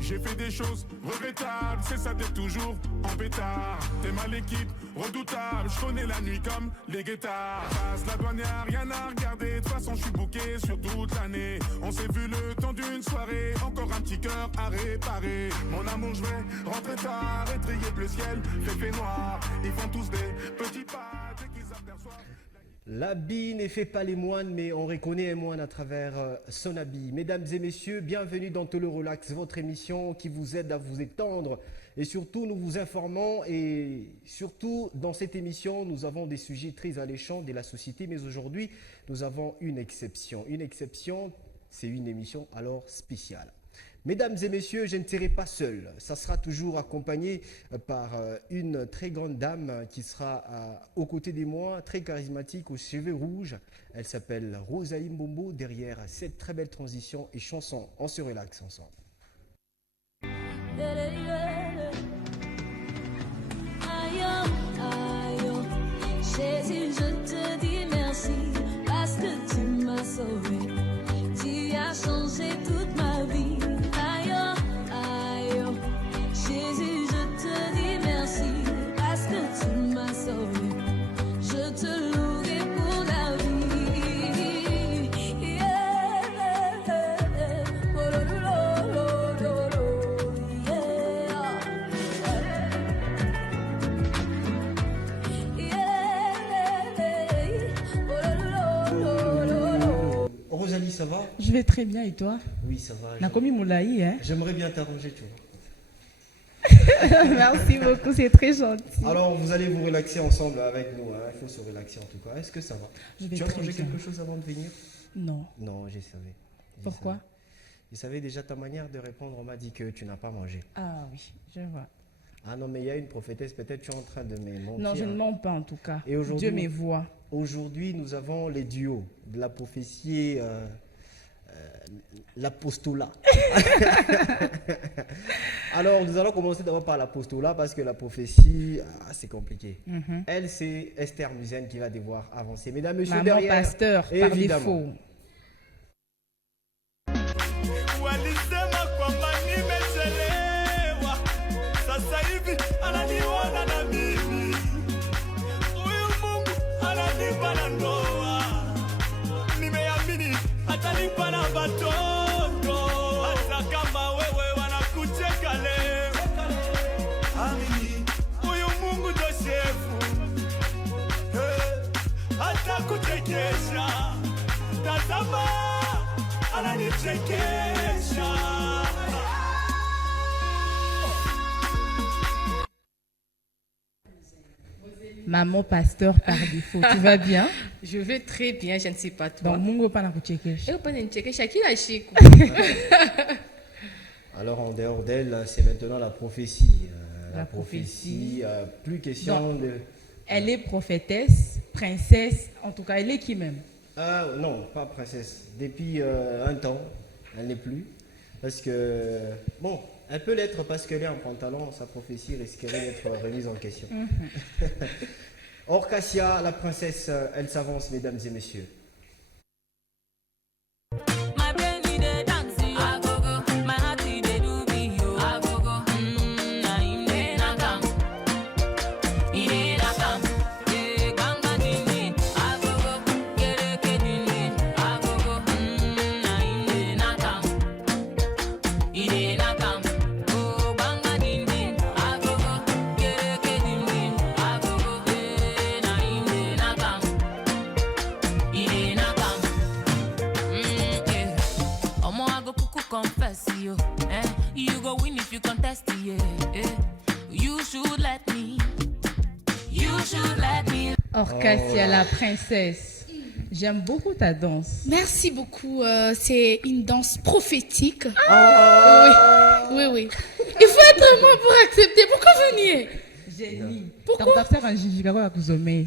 J'ai fait des choses regrettables, c'est ça d'être toujours en pétard. T'es mal équipe, redoutable, je connais la nuit comme les guettards. Passe la douane, y'a rien à regarder, de toute façon je suis bouqué sur toute l'année. On s'est vu le temps d'une soirée, encore un petit cœur à réparer. Mon amour, je vais rentrer tard, étrier bleu ciel, fait noir. Ils font tous des petits pas dès qu'ils aperçoivent. L'habit ne fait pas les moines, mais on reconnaît un moine à travers son habit. Mesdames et messieurs, bienvenue dans Tolo Relax, votre émission qui vous aide à vous étendre. Et surtout, nous vous informons et surtout, dans cette émission, nous avons des sujets très alléchants de la société. Mais aujourd'hui, nous avons une exception. Une exception, c'est une émission alors spéciale. Mesdames et messieurs, je ne serai pas seul. Ça sera toujours accompagné par une très grande dame qui sera aux côtés de moi, très charismatique, aux cheveux rouges. Elle s'appelle Rosalie Mbombo. Derrière cette très belle transition et chanson, on se relaxe ensemble. Jésus, je te dis merci parce que tu m'as sauvé. Tu as changé toute ma vie. Jésus, je te dis merci parce que tu m'as sauvé. Je te louerai pour la vie. Rosalie, ça va? Je vais très bien et toi? Oui, ça va. Nakomi Moulaï, hein? J'aimerais bien t'arranger, tu vois. Merci beaucoup, c'est très gentil. Alors, vous allez vous relaxer ensemble avec nous. Hein. Il faut se relaxer en tout cas. Est-ce que ça va? Je vais Tu as très mangé bien. quelque chose avant de venir? Non. Non, je savais. Pourquoi? Je savais déjà ta manière de répondre. On m'a dit que tu n'as pas mangé. Ah oui, je vois. Ah non, mais il y a une prophétesse. Peut-être tu es en train de me mentir. Non, je ne mens pas en tout cas. Et aujourd'hui, Dieu me voit. Aujourd'hui, nous avons les duos de la prophétie, l'apostolat. Alors, nous allons commencer d'abord par l'apostolat parce que la prophétie, c'est compliqué. Elle, c'est Esther Musen qui va devoir avancer. Mesdames, messieurs, Maman derrière, pasteur, par évidemment. défaut. Maman pasteur par défaut. Tu vas bien? Je vais très bien, je ne sais pas toi. Donc, Mungo pas na kuchekesh. Et on peut nous checker Shakira Chico. Alors, en dehors d'elle, c'est maintenant la prophétie. La prophétie. Plus question Donc, de... Elle est prophétesse, princesse, en tout cas, elle est qui même? Non, pas princesse. Depuis un temps, elle n'est plus. Parce que, bon, elle peut l'être parce qu'elle est en pantalon, sa prophétie risquerait d'être remise en question. Orcasia, la princesse, elle s'avance, mesdames et messieurs. Orcasia, la princesse. J'aime beaucoup ta danse. Merci beaucoup. C'est une danse prophétique. Oui, oui. Il faut être moi pour accepter. Pourquoi vous niez? Génie. Pourquoi? Quand tu faire un Gigi-Garo à Kuzome.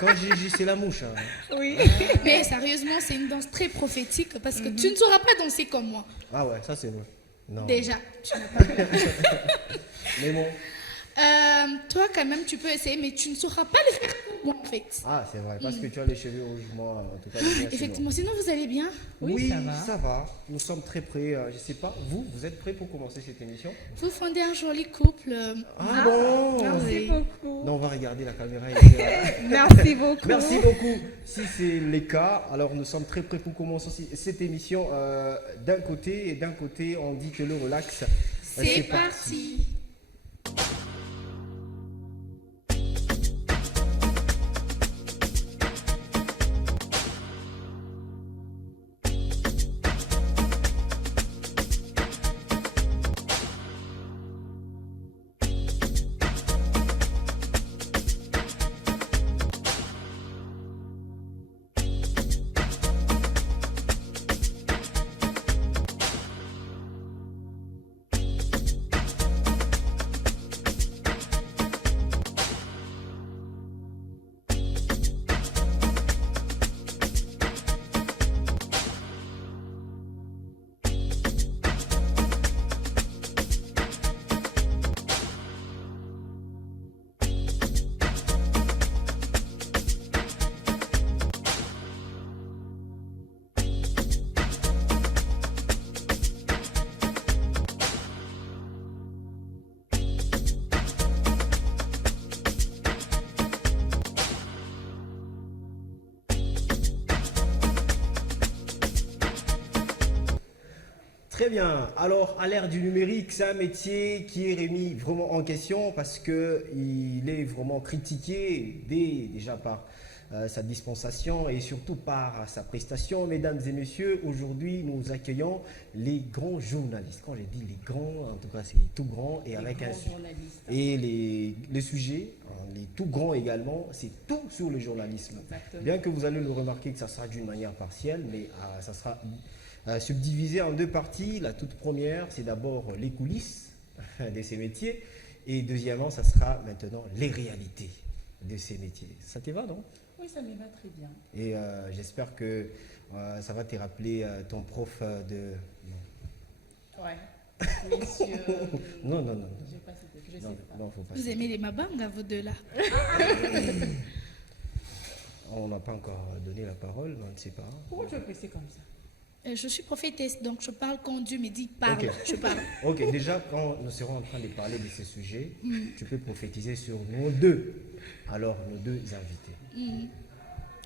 Quand Gigi, c'est la mouche. Hein. Oui. Mais sérieusement, c'est une danse très prophétique parce que tu ne sauras pas danser comme moi. Ah ouais, ça c'est vrai. Non. Déjà, tu n'as pas. Mais bon. Toi, quand même, tu peux essayer, mais tu ne sauras pas le faire pour moi, en fait. Ah, c'est vrai, parce que tu as les cheveux rouges, moi, en tout cas, les miens, c'est Effectivement, sinon vous allez bien. Oui, ça va. ça va. Nous sommes très prêts. Je ne sais pas, vous êtes prêts pour commencer cette émission? Vous fondez un joli couple. Ah bon? Merci oui. beaucoup. Non, on va regarder la caméra. Merci beaucoup. Merci beaucoup. Si c'est le cas, alors nous sommes très prêts pour commencer cette émission. D'un côté, on dit que le relax. C'est parti. Très bien. Alors, à l'ère du numérique, c'est un métier qui est remis vraiment en question parce qu'il est vraiment critiqué déjà par sa dispensation et surtout par sa prestation. Mesdames et messieurs, aujourd'hui, nous accueillons les grands journalistes. Quand j'ai dit les grands, en tout cas, c'est les tout grands et avec un journaliste. et les sujets, les tout grands également, c'est tout sur le journalisme. Exactement. Bien que vous allez le remarquer que ça sera d'une manière partielle, mais ça sera subdivisé en deux parties. La toute première, c'est d'abord les coulisses de ces métiers. Et deuxièmement, ça sera maintenant les réalités de ces métiers. Ça te va, non? Oui, ça me va très bien. Et j'espère que ça va te rappeler ton prof de... Ouais. Monsieur. Non. Je sais pas. Non, faut pas. Vous aimez les mabangas, vous deux là? On n'a pas encore donné la parole, on ne sait pas. Pourquoi tu es pressé comme ça? Je suis prophétesse, donc je parle quand Dieu me dit parle. Ok. Je parle. Ok, déjà, quand nous serons en train de parler de ces sujets, tu peux prophétiser sur nos deux invités.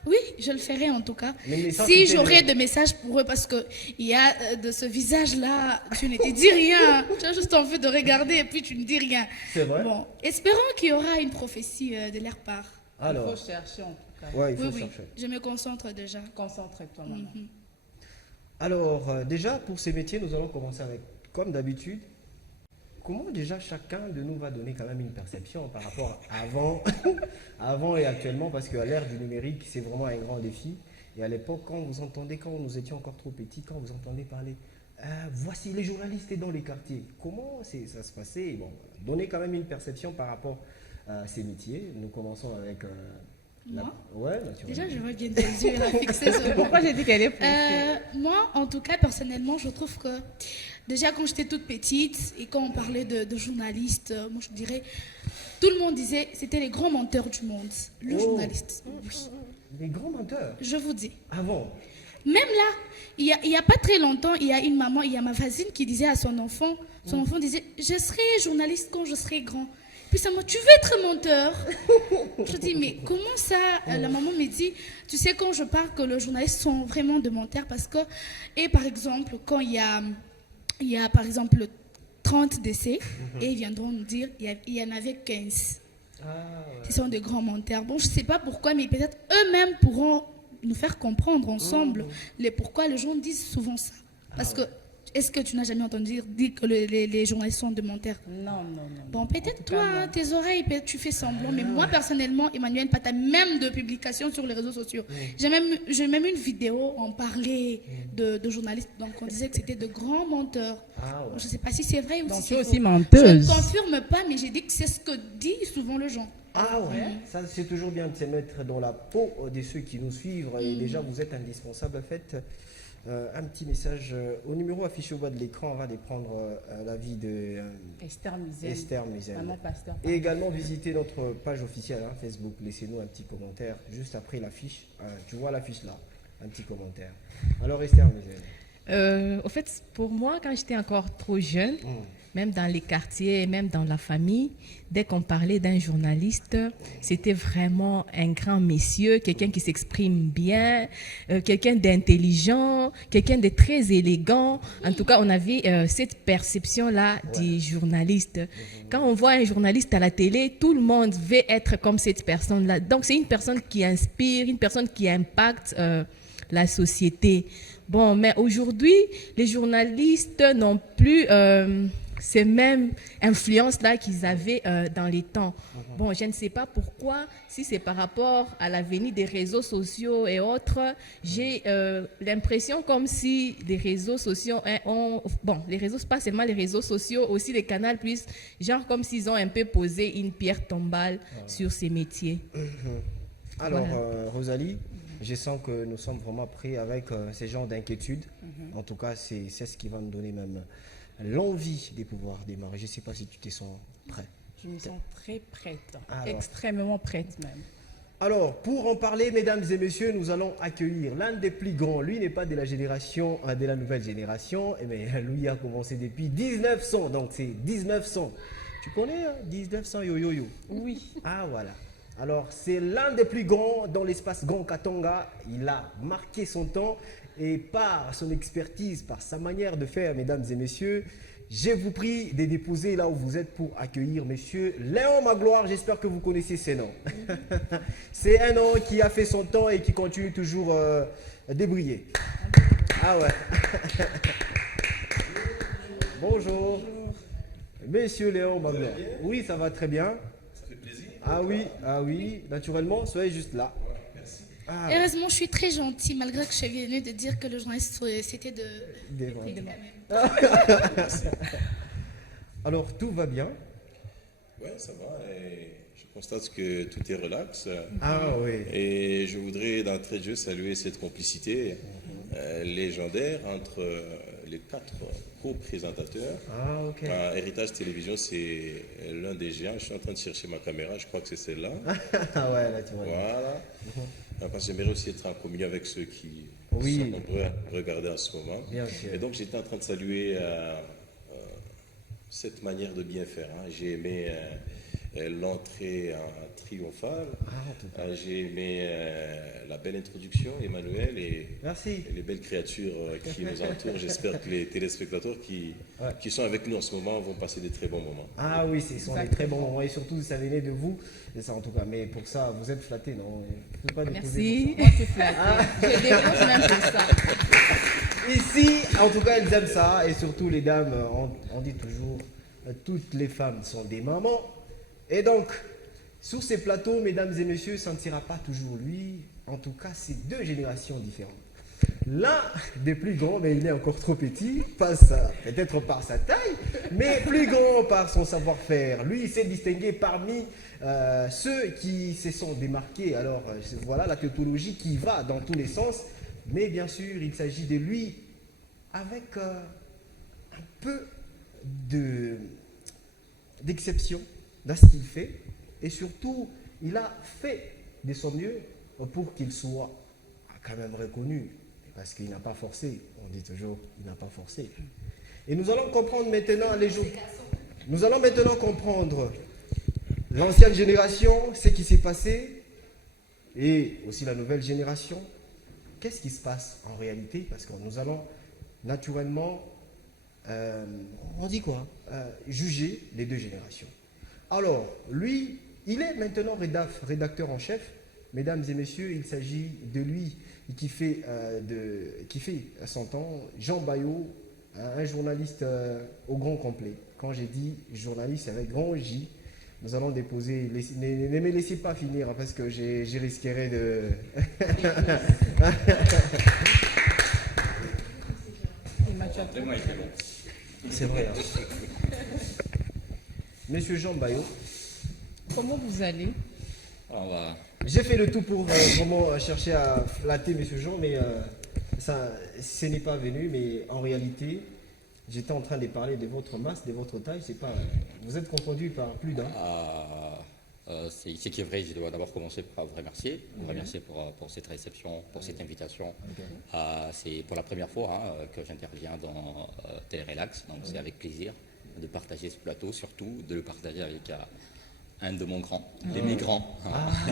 Oui, je le ferai en tout cas. Mais le message, Si c'était j'aurais le- des messages pour eux, parce que il y a de ce visage-là, tu ne te dis rien. Tu as juste envie de regarder et puis tu ne dis rien. C'est vrai? Bon, espérons qu'il y aura une prophétie de leur part. Alors, Il faut chercher en tout cas. ouais, il faut Oui, chercher. je me concentre déjà. Concentre-toi, maman. Alors, déjà, pour ces métiers, nous allons commencer avec, comme d'habitude, comment déjà chacun de nous va donner quand même une perception par rapport à avant, avant et actuellement, parce qu'à l'ère du numérique, c'est vraiment un grand défi. Et à l'époque, quand nous étions encore trop petits, quand vous entendez parler, voici les journalistes dans les quartiers, comment ça se passait? Bon, donner quand même une perception par rapport à ces métiers. Nous commençons avec... Moi? Ouais, naturellement. Déjà, je vois bien des yeux là fixés sur moi. Pourquoi j'ai dit qu'elle est pressée? Moi, en tout cas, personnellement, je trouve que déjà quand j'étais toute petite et quand on parlait de journalistes, moi je dirais, tout le monde disait c'était les grands menteurs du monde, le Oh. journaliste. Oui, Les grands menteurs, je vous dis. avant. Même là, il y a pas très longtemps, il y a une maman, il y a ma voisine qui disait à son enfant disait, je serai journaliste quand je serai grand. Puis ça m'a, tu veux être menteur? Je dis, mais comment ça? La maman me dit, tu sais, quand je parle que les journalistes sont vraiment de menteurs parce que, et par exemple, quand il y a par exemple 30 décès, et ils viendront nous dire, il y en avait 15. Ah, ouais. Ils sont de grands menteurs. Bon, je ne sais pas pourquoi, mais peut-être eux-mêmes pourront nous faire comprendre ensemble pourquoi les gens disent souvent ça. Parce que, est-ce que tu n'as jamais entendu dire que les journalistes sont de menteurs? Non. Bon, En peut-être tout toi, cas, hein, tes oreilles, peut-être tu fais semblant. Mais moi, personnellement, Emmanuel Pata, même de publications sur les réseaux sociaux, j'ai même une vidéo, on parlait de journalistes. Donc, on disait que c'était de grands menteurs. Ah, ouais. Je ne sais pas si c'est vrai ou Donc si tu es c'est aussi faux. menteuse. Je ne confirme pas, mais j'ai dit que c'est ce que dit souvent le gens. Ah ouais, ça c'est toujours bien de se mettre dans la peau de ceux qui nous suivent et déjà vous êtes indispensable en fait Un petit message au numéro affiché au bas de l'écran avant de prendre l'avis de Esther Muzel. Esther Muzel. Maman pasteur. Et également visiter notre page officielle Facebook. Laissez-nous un petit commentaire juste après l'affiche. Tu vois l'affiche là, un petit commentaire. Alors Esther Muzel. Au fait, pour moi, quand j'étais encore trop jeune, même dans les quartiers, même dans la famille, dès qu'on parlait d'un journaliste, c'était vraiment un grand monsieur, quelqu'un qui s'exprime bien, quelqu'un d'intelligent, quelqu'un de très élégant. En tout cas, on avait cette perception-là du journaliste. Quand on voit un journaliste à la télé, tout le monde veut être comme cette personne-là. Donc, c'est une personne qui inspire, une personne qui impacte la société. Bon, mais aujourd'hui, les journalistes n'ont plus ces mêmes influences-là qu'ils avaient dans les temps. Bon, je ne sais pas pourquoi, si c'est par rapport à la venue des réseaux sociaux et autres, j'ai l'impression comme si les réseaux sociaux les réseaux, pas seulement les réseaux sociaux, aussi les canaux puissent, genre comme s'ils ont un peu posé une pierre tombale sur ces métiers. Alors, Voilà. Rosalie, je sens que nous sommes vraiment prêts avec ces genres d'inquiétudes. En tout cas, c'est ce qui va nous donner même l'envie de pouvoir démarrer. Je ne sais pas si tu te sens prêt. Je me sens très prête, Alors. extrêmement prête même. Alors, pour en parler, mesdames et messieurs, nous allons accueillir l'un des plus grands. Lui n'est pas de la génération, de la nouvelle génération, mais lui a commencé depuis 1900, donc c'est 1900. Tu connais 1900 yo-yo-yo? Oui. Ah, voilà. Alors, c'est l'un des plus grands dans l'espace Grand Katanga. Il a marqué son temps et par son expertise, par sa manière de faire, mesdames et messieurs, je vous prie de déposer là où vous êtes pour accueillir monsieur Léon Magloire. J'espère que vous connaissez ces noms. C'est un nom qui a fait son temps et qui continue toujours de briller. Ah ouais. Bonjour. Monsieur Léon Magloire. Oui, ça va très bien. Ça fait plaisir. Ah oui, naturellement, soyez juste là. Ah, Heureusement, je suis très gentille, malgré que je venais de dire que le journaliste, c'était de... des vents. quand même. Alors, tout va bien? Ouais, ça va. Et je constate que tout est relax. Ah oui. Et je voudrais d'entrée de jeu saluer cette complicité légendaire entre les 4 co-présentateurs. Ah ok. Héritage Télévision, c'est l'un des géants. Je suis en train de chercher ma caméra, je crois que c'est celle-là. Ah ouais, là tu vois. Voilà. Parce que j'aimerais aussi être en communion avec ceux qui Oui. sont nombreux à regarder en ce moment. Bien sûr. Et donc j'étais en train de saluer cette manière de bien faire. J'ai aimé l'entrée triomphale. Ah, en tout cas. J'ai aimé la belle introduction, Emmanuel, et Merci. les belles créatures qui nous entourent. J'espère que les téléspectateurs Ouais. qui sont avec nous en ce moment vont passer des très bons moments. Ah oui, ce sont des très bons moments et surtout ça venait de vous. Et ça en tout cas, mais pour ça, vous êtes flattés, non? Je peux pas déposer Merci. pour Moi, c'est flatté. Je dépense même pour ça. ça. Ici, en tout cas, elles aiment ça et surtout les dames, on dit toujours, toutes les femmes sont des mamans. Et donc, sur ces plateaux, mesdames et messieurs, ça ne sera pas toujours lui. En tout cas, c'est 2 générations différentes. L'un des plus grands, mais il est encore trop petit, peut-être par sa taille, mais plus grand par son savoir-faire. Lui, il s'est distingué parmi ceux qui se sont démarqués. Alors, voilà la tautologie qui va dans tous les sens. Mais bien sûr, il s'agit de lui avec un peu d'exception dans ce qu'il fait. Et surtout, il a fait de son mieux pour qu'il soit quand même reconnu. Parce qu'il n'a pas forcé. On dit toujours, il n'a pas forcé. Et nous allons comprendre maintenant les jours. Nous allons maintenant comprendre l'ancienne génération, ce qui s'est passé, et aussi la nouvelle génération. Qu'est-ce qui se passe en réalité? Parce que nous allons naturellement, on dit quoi? Juger les 2 générations. Alors, lui, il est maintenant rédacteur en chef. Mesdames et messieurs, il s'agit de lui qui fait son temps, Jean Bayo, un journaliste au grand complet. Quand j'ai dit journaliste avec grand J, nous allons déposer. Ne me laissez pas finir hein, parce que j'ai risquerai de. C'est vrai. Hein. Monsieur Jean Bayo. Comment vous allez? J'ai fait le tout pour vraiment chercher à flatter Monsieur Jean, mais ce n'est pas venu, mais en réalité, j'étais en train de parler de votre masse, de votre taille. C'est pas, vous êtes confondu par plus d'un. Ce qui est vrai, je dois d'abord commencer par vous remercier. Vous remercier pour cette réception, pour cette invitation. C'est pour la première fois que j'interviens dans Télérelax, donc c'est avec plaisir de partager ce plateau, surtout de le partager avec un de mes grands.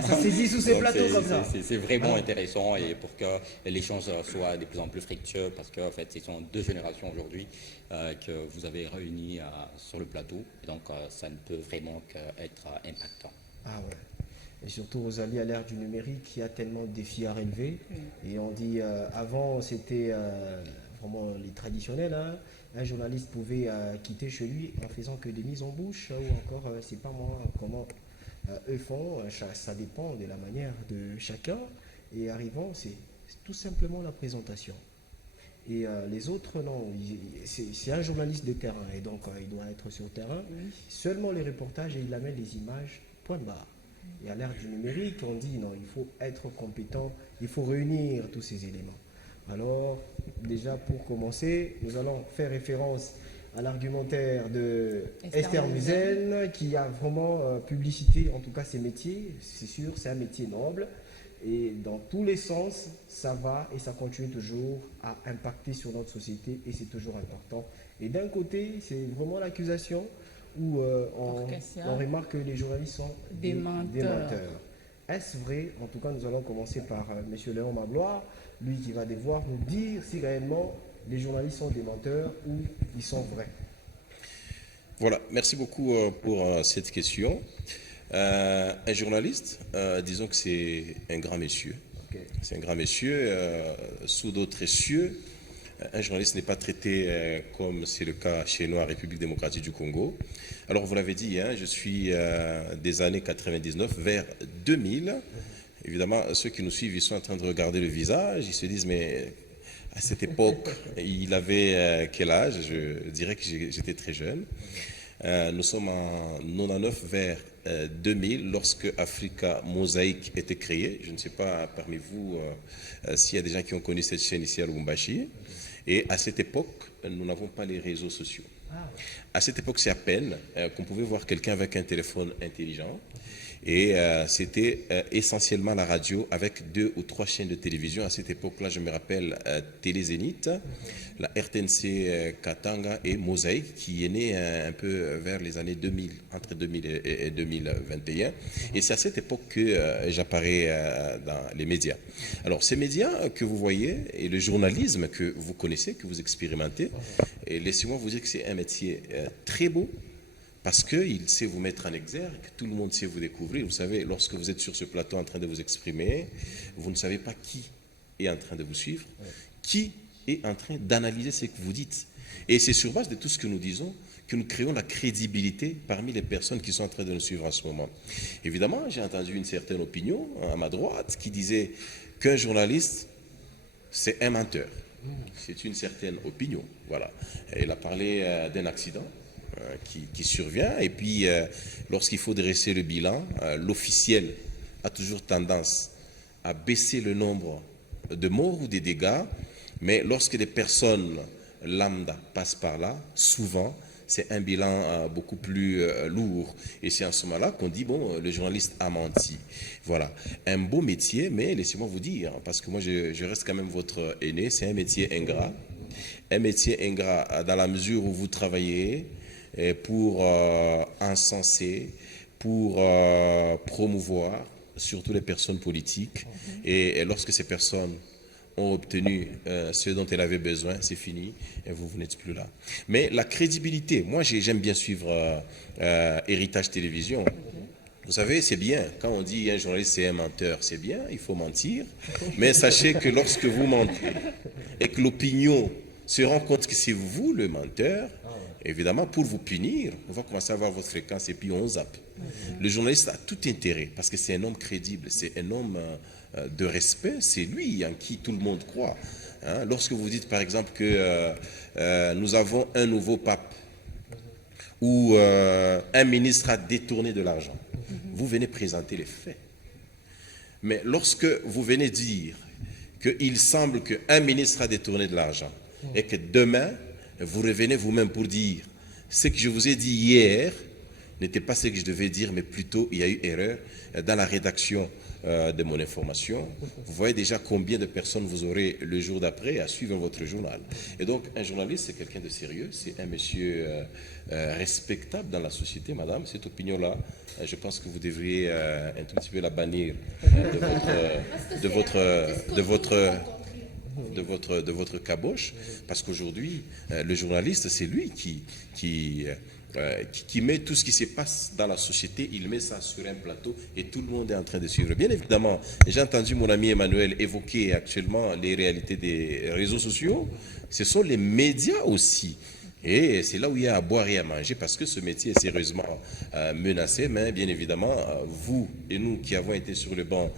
Ça s'est dit sous ces Donc, plateaux comme ça. C'est vraiment intéressant et pour que l'échange soit de plus en plus fructueux parce que en fait, ce sont deux générations aujourd'hui que vous avez réunies sur le plateau. Et donc, ça ne peut vraiment qu'être impactant. Ah ouais. Et surtout, Rosalie, à l'ère du numérique, il y a tellement de défis à relever. Et on dit, avant, c'était vraiment les traditionnels. Un journaliste pouvait quitter chez lui en faisant que des mises en bouche, ou encore, c'est pas moi, comment eux font. Ça dépend de la manière de chacun. Et arrivant, c'est tout simplement la présentation. Et les autres, non. C'est un journaliste de terrain. Et donc, il doit être sur le terrain. Seulement les reportages, et il amène les images. Point barre. Et à l'ère du numérique, on dit non, il faut être compétent, il faut réunir tous ces éléments. Alors, déjà pour commencer, nous allons faire référence à l'argumentaire de Esther Musen, qui a vraiment publicité, en tout cas ses métiers, c'est sûr, c'est un métier noble. Et dans tous les sens, ça va et ça continue toujours à impacter sur notre société et c'est toujours important. Et d'un côté, c'est vraiment l'accusation où on remarque que les journalistes sont des menteurs. Est-ce vrai? En tout cas, nous allons commencer par M. Léon Magloire, lui qui va devoir nous dire si réellement les journalistes sont des menteurs ou ils sont vrais. Voilà, merci beaucoup pour cette question. Un journaliste, disons que c'est un grand monsieur. Okay. C'est un grand monsieur, sous d'autres cieux. Un journaliste n'est pas traité comme c'est le cas chez nous en République démocratique du Congo. Alors, vous l'avez dit, je suis des années 99 vers 2000. Évidemment, ceux qui nous suivent, ils sont en train de regarder le visage. Ils se disent, mais à cette époque, il avait quel âge? Je dirais que j'étais très jeune. Nous sommes en 99 vers 2000, lorsque Africa Mosaïque était créée. Je ne sais pas parmi vous s'il y a des gens qui ont connu cette chaîne ici à Lubumbashi. Et à cette époque, nous n'avons pas les réseaux sociaux. À cette époque, c'est à peine qu'on pouvait voir quelqu'un avec un téléphone intelligent. Et c'était essentiellement la radio avec 2 ou 3 chaînes de télévision. À cette époque-là, je me rappelle Télé Zénith, la RTNC Katanga et Mosaïque, qui est née un peu vers les années 2000, entre 2000 et 2021. Et c'est à cette époque que j'apparais dans les médias. Alors, ces médias que vous voyez et le journalisme que vous connaissez, que vous expérimentez, et laissez-moi vous dire que c'est un métier très beau, parce qu'il sait vous mettre en exergue, tout le monde sait vous découvrir. Vous savez, lorsque vous êtes sur ce plateau en train de vous exprimer, vous ne savez pas qui est en train de vous suivre, qui est en train d'analyser ce que vous dites. Et c'est sur base de tout ce que nous disons que nous créons la crédibilité parmi les personnes qui sont en train de nous suivre en ce moment. Évidemment, j'ai entendu une certaine opinion à ma droite qui disait qu'un journaliste, c'est un menteur. C'est une certaine opinion. Voilà. Elle a parlé d'un accident qui survient, et puis lorsqu'il faut dresser le bilan, l'officiel a toujours tendance à baisser le nombre de morts ou des dégâts, mais lorsque des personnes lambda passent par là, souvent c'est un bilan beaucoup plus lourd, et c'est en ce moment-là qu'on dit, bon, le journaliste a menti. Voilà, un beau métier, mais laissez-moi vous dire, parce que moi je reste quand même votre aîné, c'est un métier ingrat dans la mesure où vous travaillez pour encenser, pour promouvoir surtout les personnes politiques. Et lorsque ces personnes ont obtenu ce dont elles avaient besoin, c'est fini, et vous n'êtes plus là. Mais la crédibilité, moi j'aime bien suivre Héritage Télévision. Vous savez, c'est bien, quand on dit un journaliste c'est un menteur, c'est bien, il faut mentir, mais sachez que lorsque vous mentez et que l'opinion se rend compte que c'est vous le menteur, évidemment, pour vous punir, on va commencer à voir votre fréquence et puis on zappe. Le journaliste a tout intérêt parce que c'est un homme crédible, c'est un homme de respect, c'est lui en qui tout le monde croit. Lorsque vous dites par exemple que nous avons un nouveau pape ou un ministre a détourné de l'argent, vous venez présenter les faits. Mais lorsque vous venez dire qu'il semble qu'un ministre a détourné de l'argent et que demain, vous revenez vous-même pour dire ce que je vous ai dit hier n'était pas ce que je devais dire, mais plutôt il y a eu erreur dans la rédaction de mon information. Vous voyez déjà combien de personnes vous aurez le jour d'après à suivre votre journal. Et donc, un journaliste, c'est quelqu'un de sérieux, c'est un monsieur respectable dans la société, madame. Cette opinion-là, je pense que vous devriez un tout petit peu la bannir de votre caboche, parce qu'aujourd'hui, le journaliste, c'est lui qui met tout ce qui se passe dans la société, il met ça sur un plateau et tout le monde est en train de suivre. Bien évidemment, j'ai entendu mon ami Emmanuel évoquer actuellement les réalités des réseaux sociaux. Ce sont les médias aussi. Et c'est là où il y a à boire et à manger, parce que ce métier est sérieusement menacé. Mais bien évidemment, vous et nous qui avons été sur le banc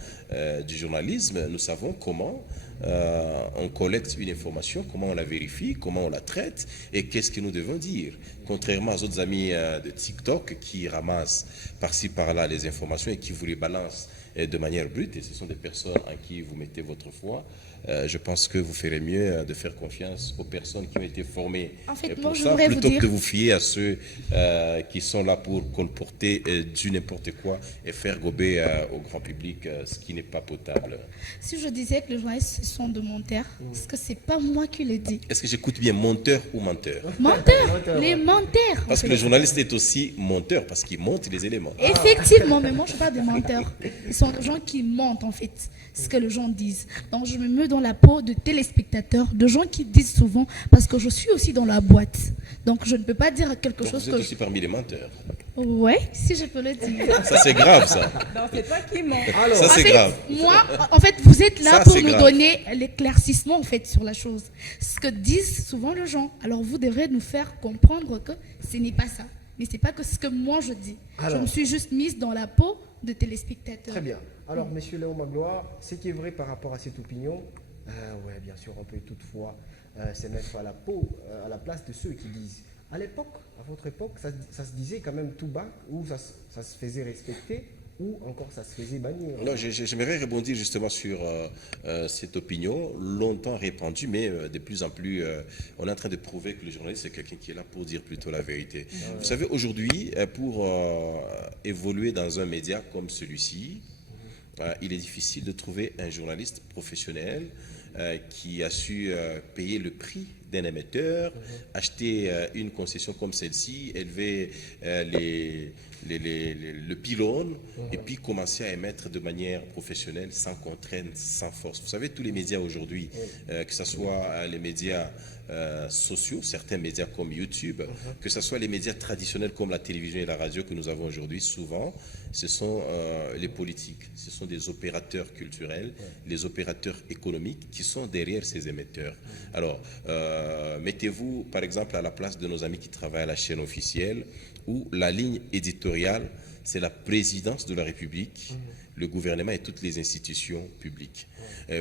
du journalisme, nous savons comment on collecte une information, comment on la vérifie, comment on la traite et qu'est-ce que nous devons dire. Contrairement aux autres amis de TikTok qui ramassent par-ci par-là les informations et qui vous les balancent de manière brute, et ce sont des personnes en qui vous mettez votre foi. Je pense que vous ferez mieux de faire confiance aux personnes qui ont été formées En fait, pour moi, je ça, voudrais vous plutôt que dire- de vous fier à ceux qui sont là pour colporter du n'importe quoi et faire gober au grand public ce qui n'est pas potable. Si je disais que les journalistes sont de menteurs, parce que c'est pas moi qui le dis. Est-ce que j'écoute bien monteur ou menteur? Menteurs, les menteurs. Parce que le journaliste est aussi monteur, parce qu'il monte les éléments. Effectivement, mais moi je parle des menteurs. Ils sont des gens qui mentent en fait, ce que les gens disent. Donc je me mets dans la peau de téléspectateurs, de gens qui disent souvent, parce que je suis aussi dans la boîte. Donc je ne peux pas dire quelque Donc chose vous êtes que... aussi parmi les menteurs. Ouais, si je peux le dire. Ça, c'est grave, ça. Non, c'est toi qui mens. Alors, Ça, En c'est fait, grave. moi, en fait, vous êtes là Ça, pour c'est nous grave. donner l'éclaircissement en fait sur la chose. Ce que disent souvent les gens. Alors vous devrez nous faire comprendre que ce n'est pas ça. Mais c'est pas que ce que moi je dis. Alors. Je me suis juste mise dans la peau de téléspectateurs. Très bien. Alors, monsieur Léon Magloire, ce qui est vrai par rapport à cette opinion, ouais, bien sûr, on peut toutefois se mettre à à la place de ceux qui disent. À l'époque, à votre époque, ça se disait quand même tout bas, ou ça se faisait respecter, ou encore ça se faisait bannir. Non, j'aimerais rebondir justement sur cette opinion, longtemps répandue, mais de plus en plus, on est en train de prouver que le journaliste, c'est quelqu'un qui est là pour dire plutôt la vérité. Vous savez, aujourd'hui, pour évoluer dans un média comme celui-ci, il est difficile de trouver un journaliste professionnel qui a su payer le prix d'un émetteur, acheter une concession comme celle-ci, élever le pylône et puis commencer à émettre de manière professionnelle, sans contrainte, sans force. Vous savez, tous les médias aujourd'hui, que ce soit les médias sociaux, certains médias comme YouTube, que ce soit les médias traditionnels comme la télévision et la radio que nous avons aujourd'hui, souvent, ce sont les politiques, ce sont des opérateurs culturels, les opérateurs économiques qui sont derrière ces émetteurs. Alors, mettez-vous par exemple à la place de nos amis qui travaillent à la chaîne officielle, où la ligne éditoriale, c'est la présidence de la République, le gouvernement et toutes les institutions publiques.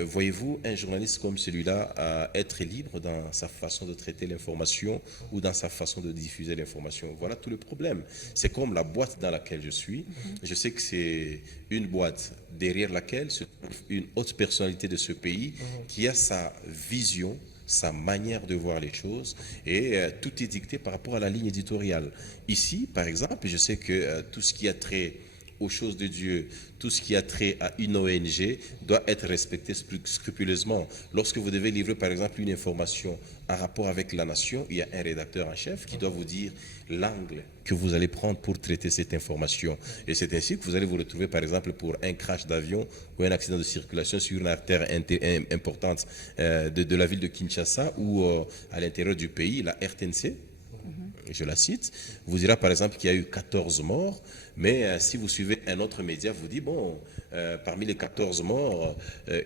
Voyez-vous un journaliste comme celui-là être libre dans sa façon de traiter l'information ou dans sa façon de diffuser l'information? Voilà tout le problème. C'est comme la boîte dans laquelle je suis. Je sais que c'est une boîte derrière laquelle se trouve une haute personnalité de ce pays qui a sa vision, sa manière de voir les choses, et tout est dicté par rapport à la ligne éditoriale. Ici, par exemple, je sais que tout ce qui a trait aux choses de Dieu, tout ce qui a trait à une ONG doit être respecté scrupuleusement. Lorsque vous devez livrer, par exemple, une information en rapport avec la nation, il y a un rédacteur en chef qui doit vous dire l'angle que vous allez prendre pour traiter cette information. Et c'est ainsi que vous allez vous retrouver, par exemple, pour un crash d'avion ou un accident de circulation sur une artère importante de la ville de Kinshasa ou à l'intérieur du pays, la RTNC, je la cite, vous direz par exemple qu'il y a eu 14 morts, mais si vous suivez un autre média, vous dites, bon, parmi les 14 morts,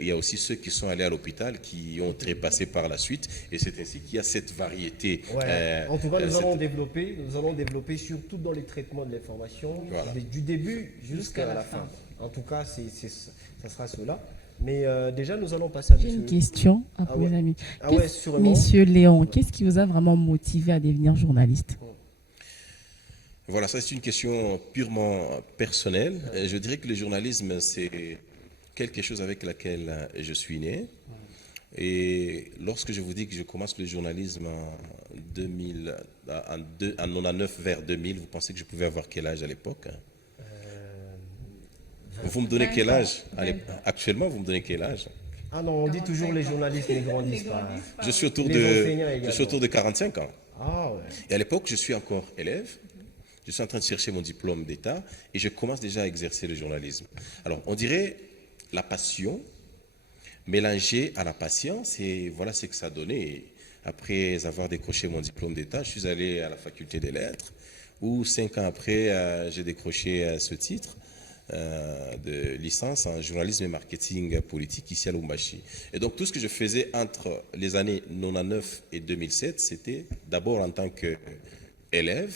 il y a aussi ceux qui sont allés à l'hôpital, qui ont trépassé par la suite, et c'est ainsi qu'il y a cette variété. Ouais. En tout cas, nous allons développer surtout dans les traitements de l'information, Voilà. du début jusqu'à la fin. En tout cas, ça sera cela. Mais déjà, nous allons passer à J'ai une question à Ah mes ouais. amis. Ah ouais, sûrement. Monsieur Léon, qu'est-ce qui vous a vraiment motivé à devenir journaliste? Voilà, ça c'est une question purement personnelle. Je dirais que le journalisme, c'est quelque chose avec laquelle je suis né. Et lorsque je vous dis que je commence le journalisme en 2000, en 99 vers 2000, vous pensez que je pouvais avoir quel âge à l'époque? Vous me donnez quel âge? Actuellement, vous me donnez quel âge? Ah non, on dit toujours les journalistes ne grandissent pas. Je suis autour Les enseignants également. je suis autour de 45 ans. Ah ouais. Et à l'époque, je suis encore élève. Je suis en train de chercher mon diplôme d'État et je commence déjà à exercer le journalisme. Alors, on dirait la passion mélangée à la patience, et voilà ce que ça a donné. Après avoir décroché mon diplôme d'État, je suis allé à la faculté des lettres, où 5 ans après, j'ai décroché ce titre de licence en journalisme et marketing politique ici à Lubumbashi. Et donc tout ce que je faisais entre les années 99 et 2007, c'était d'abord en tant qu'élève,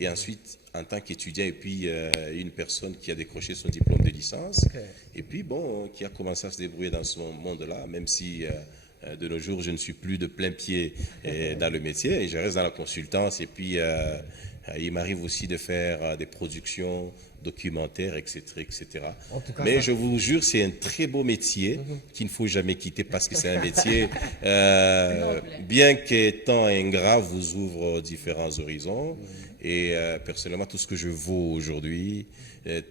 et ensuite en tant qu'étudiant, et puis une personne qui a décroché son diplôme de licence, et puis bon, qui a commencé à se débrouiller dans ce monde-là, même si de nos jours je ne suis plus de plein pied dans le métier, et je reste dans la consultance, et puis il m'arrive aussi de faire des productions documentaires, etc. etc. En tout cas, mais ça- je vous jure, c'est un très beau métier qu'il ne faut jamais quitter, parce que c'est un métier, bien qu'étant ingrat, vous ouvre différents horizons. Et personnellement, tout ce que je vaux aujourd'hui,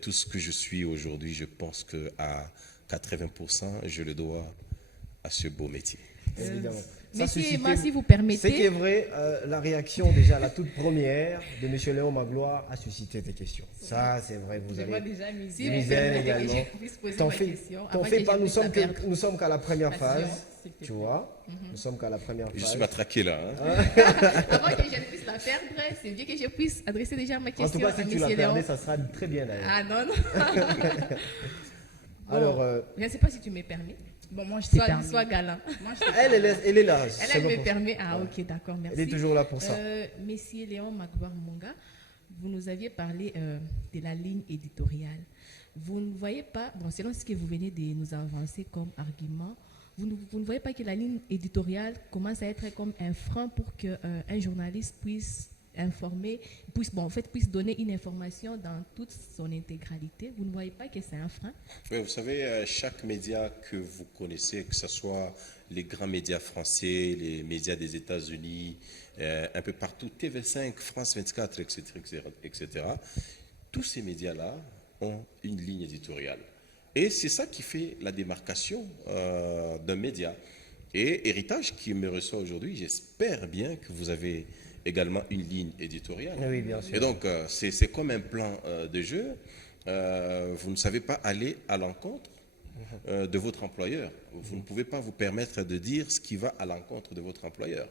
tout ce que je suis aujourd'hui, je pense qu'à 80%, je le dois à ce beau métier. Évidemment. Ça Messieurs, suscite- moi, si vous Ce qui est permettez, vrai, la réaction déjà, la toute première de M. Léon Magloire a suscité des questions. Ça, c'est vrai, vous Je vois avez... déjà si misé. vous Misaine permettez que également. je puisse poser T'en ma fais, question. t'en avant fais que pas, je nous puisse sommes, la perdre. nous sommes qu'à la première Passion, phase, s'il te tu plaît. vois. Nous sommes qu'à la première Je phase. suis matraqué là. Hein. Avant que je ne puisse la perdre, c'est bien que je puisse adresser déjà ma En question tout cas, à si tu M. la Léon. perdais, ça sera très bien d'ailleurs. Ah non, non. Bon, Alors, je ne sais pas si tu me permets. Bon, moi, je t'ai Sois, permis. sois galant. Moi, je t'ai elle est là. Elle, c'est elle bon me pour- permet. Ah, ok, d'accord, merci. Elle est toujours là pour ça. Monsieur Léon Magloire Monga, vous nous aviez parlé de la ligne éditoriale. Vous ne voyez pas, bon, selon ce que vous venez de nous avancer comme argument, vous ne voyez pas que la ligne éditoriale commence à être comme un frein pour qu'un journaliste puisse informer, puisse donner une information dans toute son intégralité. Vous ne voyez pas que c'est un frein? Oui, vous savez, chaque média que vous connaissez, que ce soit les grands médias français, les médias des États-Unis, un peu partout, TV5, France 24, etc., etc., tous ces médias-là ont une ligne éditoriale. Et c'est ça qui fait la démarcation d'un média. Et Héritage, qui me reçoit aujourd'hui, j'espère bien que vous avez également une ligne éditoriale. Oui, bien sûr. Et donc, c'est comme un plan de jeu. Vous ne savez pas aller à l'encontre de votre employeur. Vous ne pouvez pas vous permettre de dire ce qui va à l'encontre de votre employeur.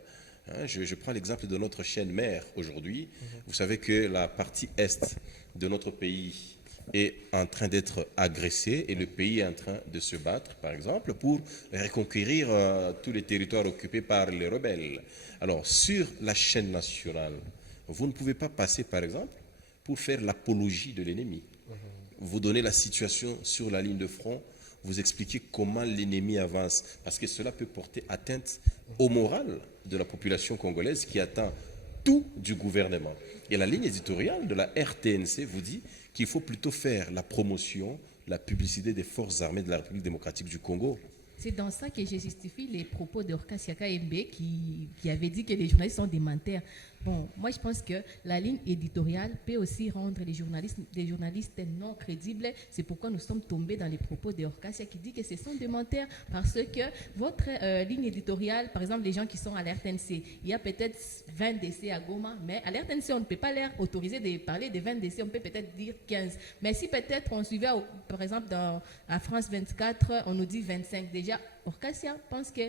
Hein, je prends l'exemple de notre chaîne mère aujourd'hui. Vous savez que la partie est de notre pays est en train d'être agressée et le pays est en train de se battre, par exemple, pour reconquérir tous les territoires occupés par les rebelles. Alors, sur la chaîne nationale, vous ne pouvez pas passer, par exemple, pour faire l'apologie de l'ennemi. Vous donnez la situation sur la ligne de front, vous expliquez comment l'ennemi avance, parce que cela peut porter atteinte au moral de la population congolaise qui attend tout du gouvernement. Et la ligne éditoriale de la RTNC vous dit qu'il faut plutôt faire la promotion, la publicité des forces armées de la République démocratique du Congo. C'est dans ça que je justifie les propos de Orkas Yaka Mbe qui avait dit que les journalistes sont des menteurs. Bon, moi je pense que la ligne éditoriale peut aussi rendre les journalistes non crédibles. C'est pourquoi nous sommes tombés dans les propos de Orkas qui dit que ce sont des menteurs parce que votre ligne éditoriale, par exemple les gens qui sont à l'RTNC, il y a peut-être 20 décès à Goma, mais à l'RTNC on ne peut pas leur autoriser de parler de 20 décès, on peut peut-être dire 15. Mais si peut-être on suivait, par exemple à France 24, on nous dit 25 déjà. Orcasia pense que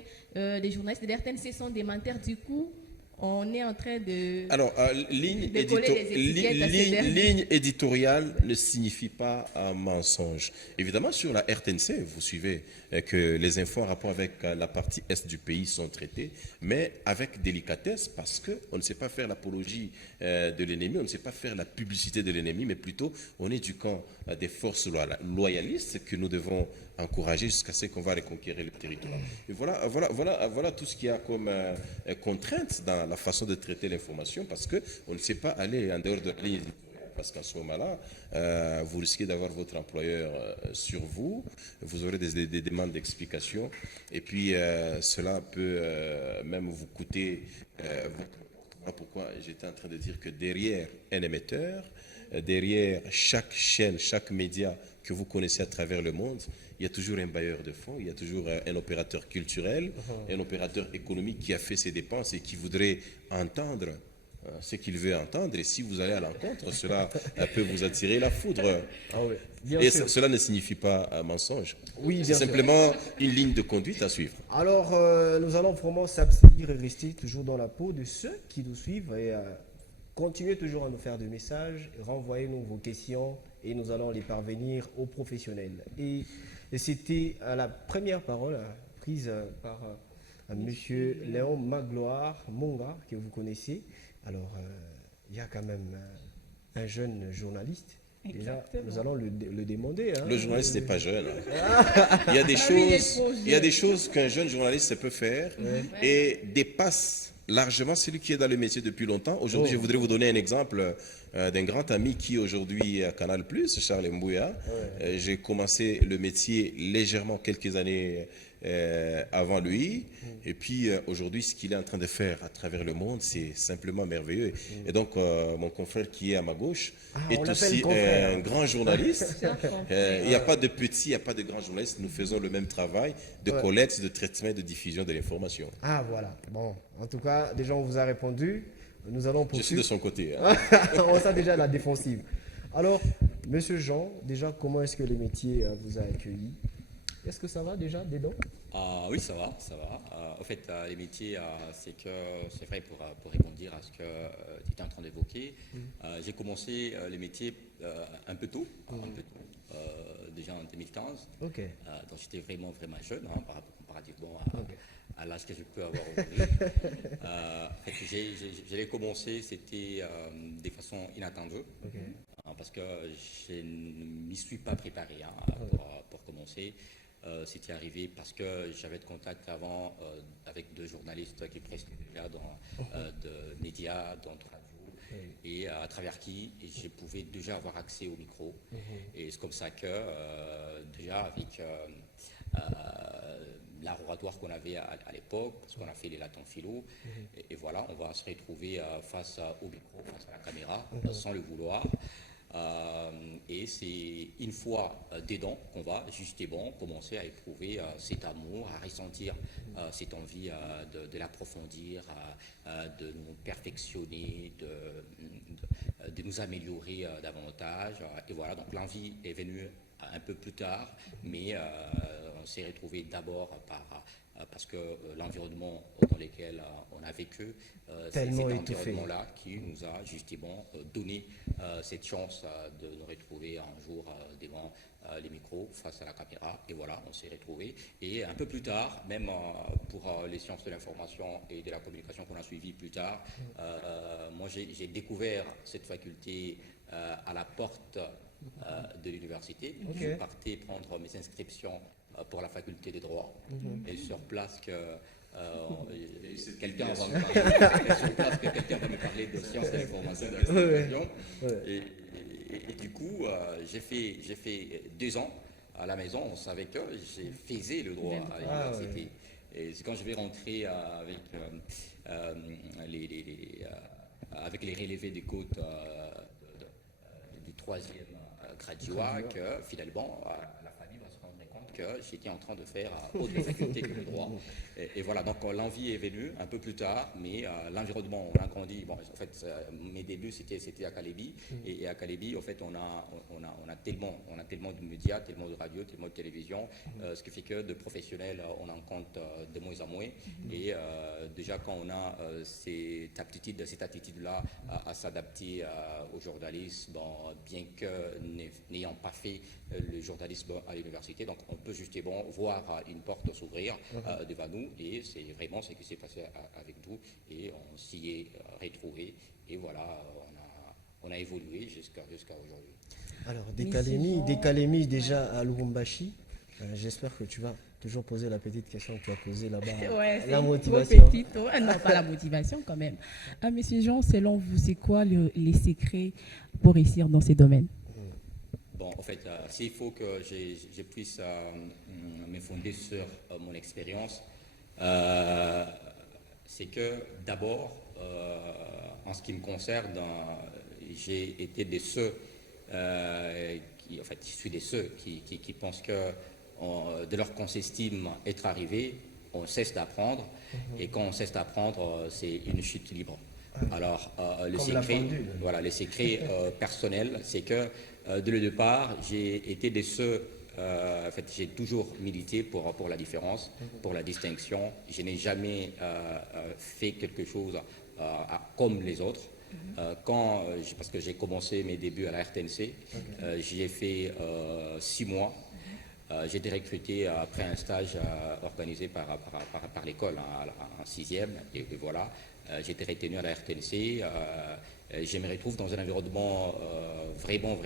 les journalistes de l'RTNC sont des menteurs. Du coup, on est en train de... Alors, ligne éditoriale ne signifie pas un mensonge. Évidemment, sur la RTNC, vous suivez que les infos en rapport avec la partie est du pays sont traitées, mais avec délicatesse, parce qu'on ne sait pas faire l'apologie de l'ennemi, on ne sait pas faire la publicité de l'ennemi, mais plutôt on est du camp des forces loyalistes que nous devons encourager jusqu'à ce qu'on va reconquérir le territoire. Et voilà tout ce qu'il y a comme contrainte dans la façon de traiter l'information, parce qu'on ne sait pas aller en dehors de la ligne éditoriale. parce qu'en ce moment-là, vous risquez d'avoir votre employeur sur vous, vous aurez des demandes d'explication, et puis cela peut même vous coûter votre... Pourquoi j'étais en train de dire que derrière un émetteur, derrière chaque chaîne, chaque média que vous connaissez à travers le monde, il y a toujours un bailleur de fonds, il y a toujours un opérateur culturel, un opérateur économique qui a fait ses dépenses et qui voudrait entendre ce qu'il veut entendre. Et si vous allez à l'encontre, cela peut vous attirer la foudre. Ah oui, bien et sûr. cela ne signifie pas un mensonge. Oui, C'est bien sûr. simplement une ligne de conduite à suivre. Alors, nous allons vraiment s'abstenir et rester toujours dans la peau de ceux qui nous suivent et continuez toujours à nous faire des messages, renvoyez-nous vos questions et nous allons les parvenir aux professionnels. Et c'était la première parole prise par Monsieur Léon Magloire Monga, que vous connaissez. Alors, il y a quand même un jeune journaliste. Déjà, Exactement. nous allons le demander. Hein. Le journaliste n'est pas jeune. Il y a des Ah oui, il est choses, trop il y a des jeune. choses qu'un jeune journaliste peut faire et dépasse largement celui qui est dans le métier depuis longtemps. Aujourd'hui, je voudrais vous donner un exemple d'un grand ami qui aujourd'hui à Canal+, Charles Mbouya. J'ai commencé le métier légèrement quelques années avant lui. Et puis aujourd'hui, ce qu'il est en train de faire à travers le monde, c'est simplement merveilleux. Et donc, mon confrère qui est à ma gauche on est l'appelle aussi confrère. un grand journaliste. C'est un confrère. Il n'y a pas de petit, il n'y a pas de grand journaliste. Nous faisons le même travail de collecte, de traitement et de diffusion de l'information. Ah voilà, bon, en tout cas, déjà on vous a répondu, nous allons Je suis de poursuivre. son côté. Hein. On sent déjà la défensive. Alors, Monsieur Jean, déjà comment est-ce que le métier vous a accueilli? Est-ce que ça va déjà dedans? Oui, ça va, ça va. En fait, les métiers, c'est vrai pour répondre à ce que tu étais en train d'évoquer. J'ai commencé les métiers un peu tôt, déjà en 2015. Ok. Donc j'étais vraiment jeune comparativement à l'âge que je peux avoir aujourd'hui. En fait, j'ai commencé, c'était de façon inattendue, parce que je ne m'y suis pas préparé pour commencer. C'était arrivé parce que j'avais de contact avant avec deux journalistes qui prestaient déjà dans de médias, dans de radio, et à travers qui je pouvais déjà avoir accès au micro. Et c'est comme ça que déjà avec l'art oratoire qu'on avait à l'époque, parce qu'on a fait les latins philo, et voilà, on va se retrouver face au micro, face à la caméra, sans le vouloir. Et c'est une fois dedans qu'on va justement commencer à éprouver cet amour, à ressentir cette envie de l'approfondir, de nous perfectionner, de nous améliorer davantage. Et voilà, donc l'envie est venue un peu plus tard, mais on s'est retrouvé d'abord parce que l'environnement dans lequel on a vécu, c'est cet Tellement étouffé. environnement-là qui nous a justement donné cette chance de nous retrouver un jour devant les micros, face à la caméra. Et voilà, on s'est retrouvés. Et un peu plus tard, même pour les sciences de l'information et de la communication qu'on a suivi plus tard, moi j'ai découvert cette faculté à la porte de l'université. Je partais prendre mes inscriptions pour la faculté de droit. Et sur place quelqu'un va me parler de sciences de l'information et de la communication. Et du coup, j'ai fait 2 ans à la maison. On savait que j'ai faisais le droit à l'université. Et c'est quand je vais rentrer avec les relevés des côtes du 3e graduat que finalement la famille va se rendre compte que j'étais en train de faire autre faculté que le droit. Et voilà, donc l'envie est venue un peu plus tard, mais l'environnement, on a grandi. Bon, en fait, mes débuts c'était à Calébi, et à Calébi, en fait, on a tellement de médias, tellement de radio, tellement de télévision, ce qui fait que de professionnels, on en compte de moins en moins. Et déjà quand on a cette attitude-là à s'adapter au journalisme, bien que n'ayant pas fait le journalisme à l'université, donc on peut justement voir une porte s'ouvrir devant nous, et c'est vraiment ce qui s'est passé avec nous, et on s'y est retrouvé, et voilà, on a évolué jusqu'à aujourd'hui. Alors, des calémies déjà à Lubumbashi, j'espère que tu vas Toujours poser la petite question que tu as posée là-bas. Ouais, c'est La trop motivation. petite, oh. Ah non, pas la motivation quand même. Ah, Monsieur Jean, selon vous, c'est quoi les secrets pour réussir dans ces domaines? Bon, en fait, s'il faut que je puisse me fonder sur mon expérience, c'est que d'abord, en ce qui me concerne, j'ai été de ceux en fait, je suis de ceux qui pensent que de leur qu'on s'estime être arrivé, on cesse d'apprendre, et quand on cesse d'apprendre, c'est une chute libre. Alors, le Comme la secret, pendule. voilà, le secret personnel, c'est que dès le départ, j'ai été de ceux, en fait, j'ai toujours milité pour la différence, pour la distinction. Je n'ai jamais fait quelque chose comme les autres. Parce que j'ai commencé mes débuts à la RTNC, j'y ai fait 6 mois. J'ai été recruté après un stage organisé par l'école en 6e, et voilà. J'ai été retenu à la RTNC. Je me retrouve dans un environnement vraiment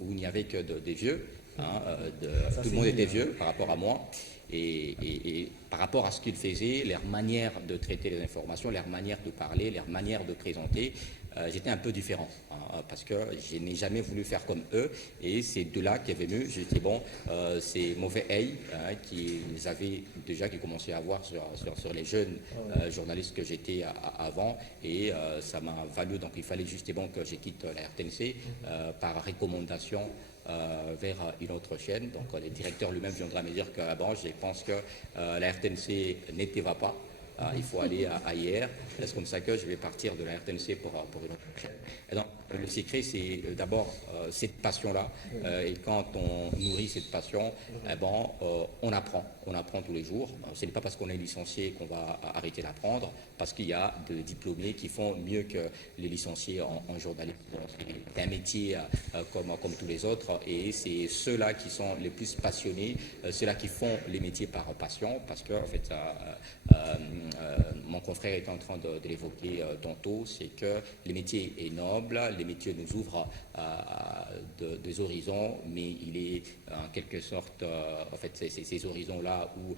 où il n'y avait que des vieux. Tout le monde était vieux par rapport à moi. Et par rapport à ce qu'ils faisaient, leur manière de traiter les informations, leur manière de parler, leur manière de présenter, j'étais un peu différent, parce que je n'ai jamais voulu faire comme eux, et c'est de là qu'est venu, je dis bon, c'est mauvais œil qu'ils avaient déjà, qui commençaient à avoir sur les jeunes journalistes que j'étais avant, et ça m'a valu, donc il fallait justement que je quitte la RTNC par recommandation vers une autre chaîne. Donc le directeur lui-même viendra me dire que bon, je pense que la RTNC ne te va pas. Il faut aller ailleurs. C'est comme ça que je vais partir de la RTNC pour une autre chaîne. Et donc, le secret, c'est d'abord cette passion-là. Et quand on nourrit cette passion, on apprend. On apprend tous les jours. Ce n'est pas parce qu'on est licencié qu'on va arrêter d'apprendre, parce qu'il y a des diplômés qui font mieux que les licenciés en journalisme. C'est un métier comme tous les autres, et c'est ceux-là qui sont les plus passionnés, ceux-là qui font les métiers par passion, parce que en fait, mon confrère est en train de l'évoquer tantôt, c'est que le métier est noble, les métiers nous ouvrent des horizons, mais il est en quelque sorte, en fait, ces horizons-là où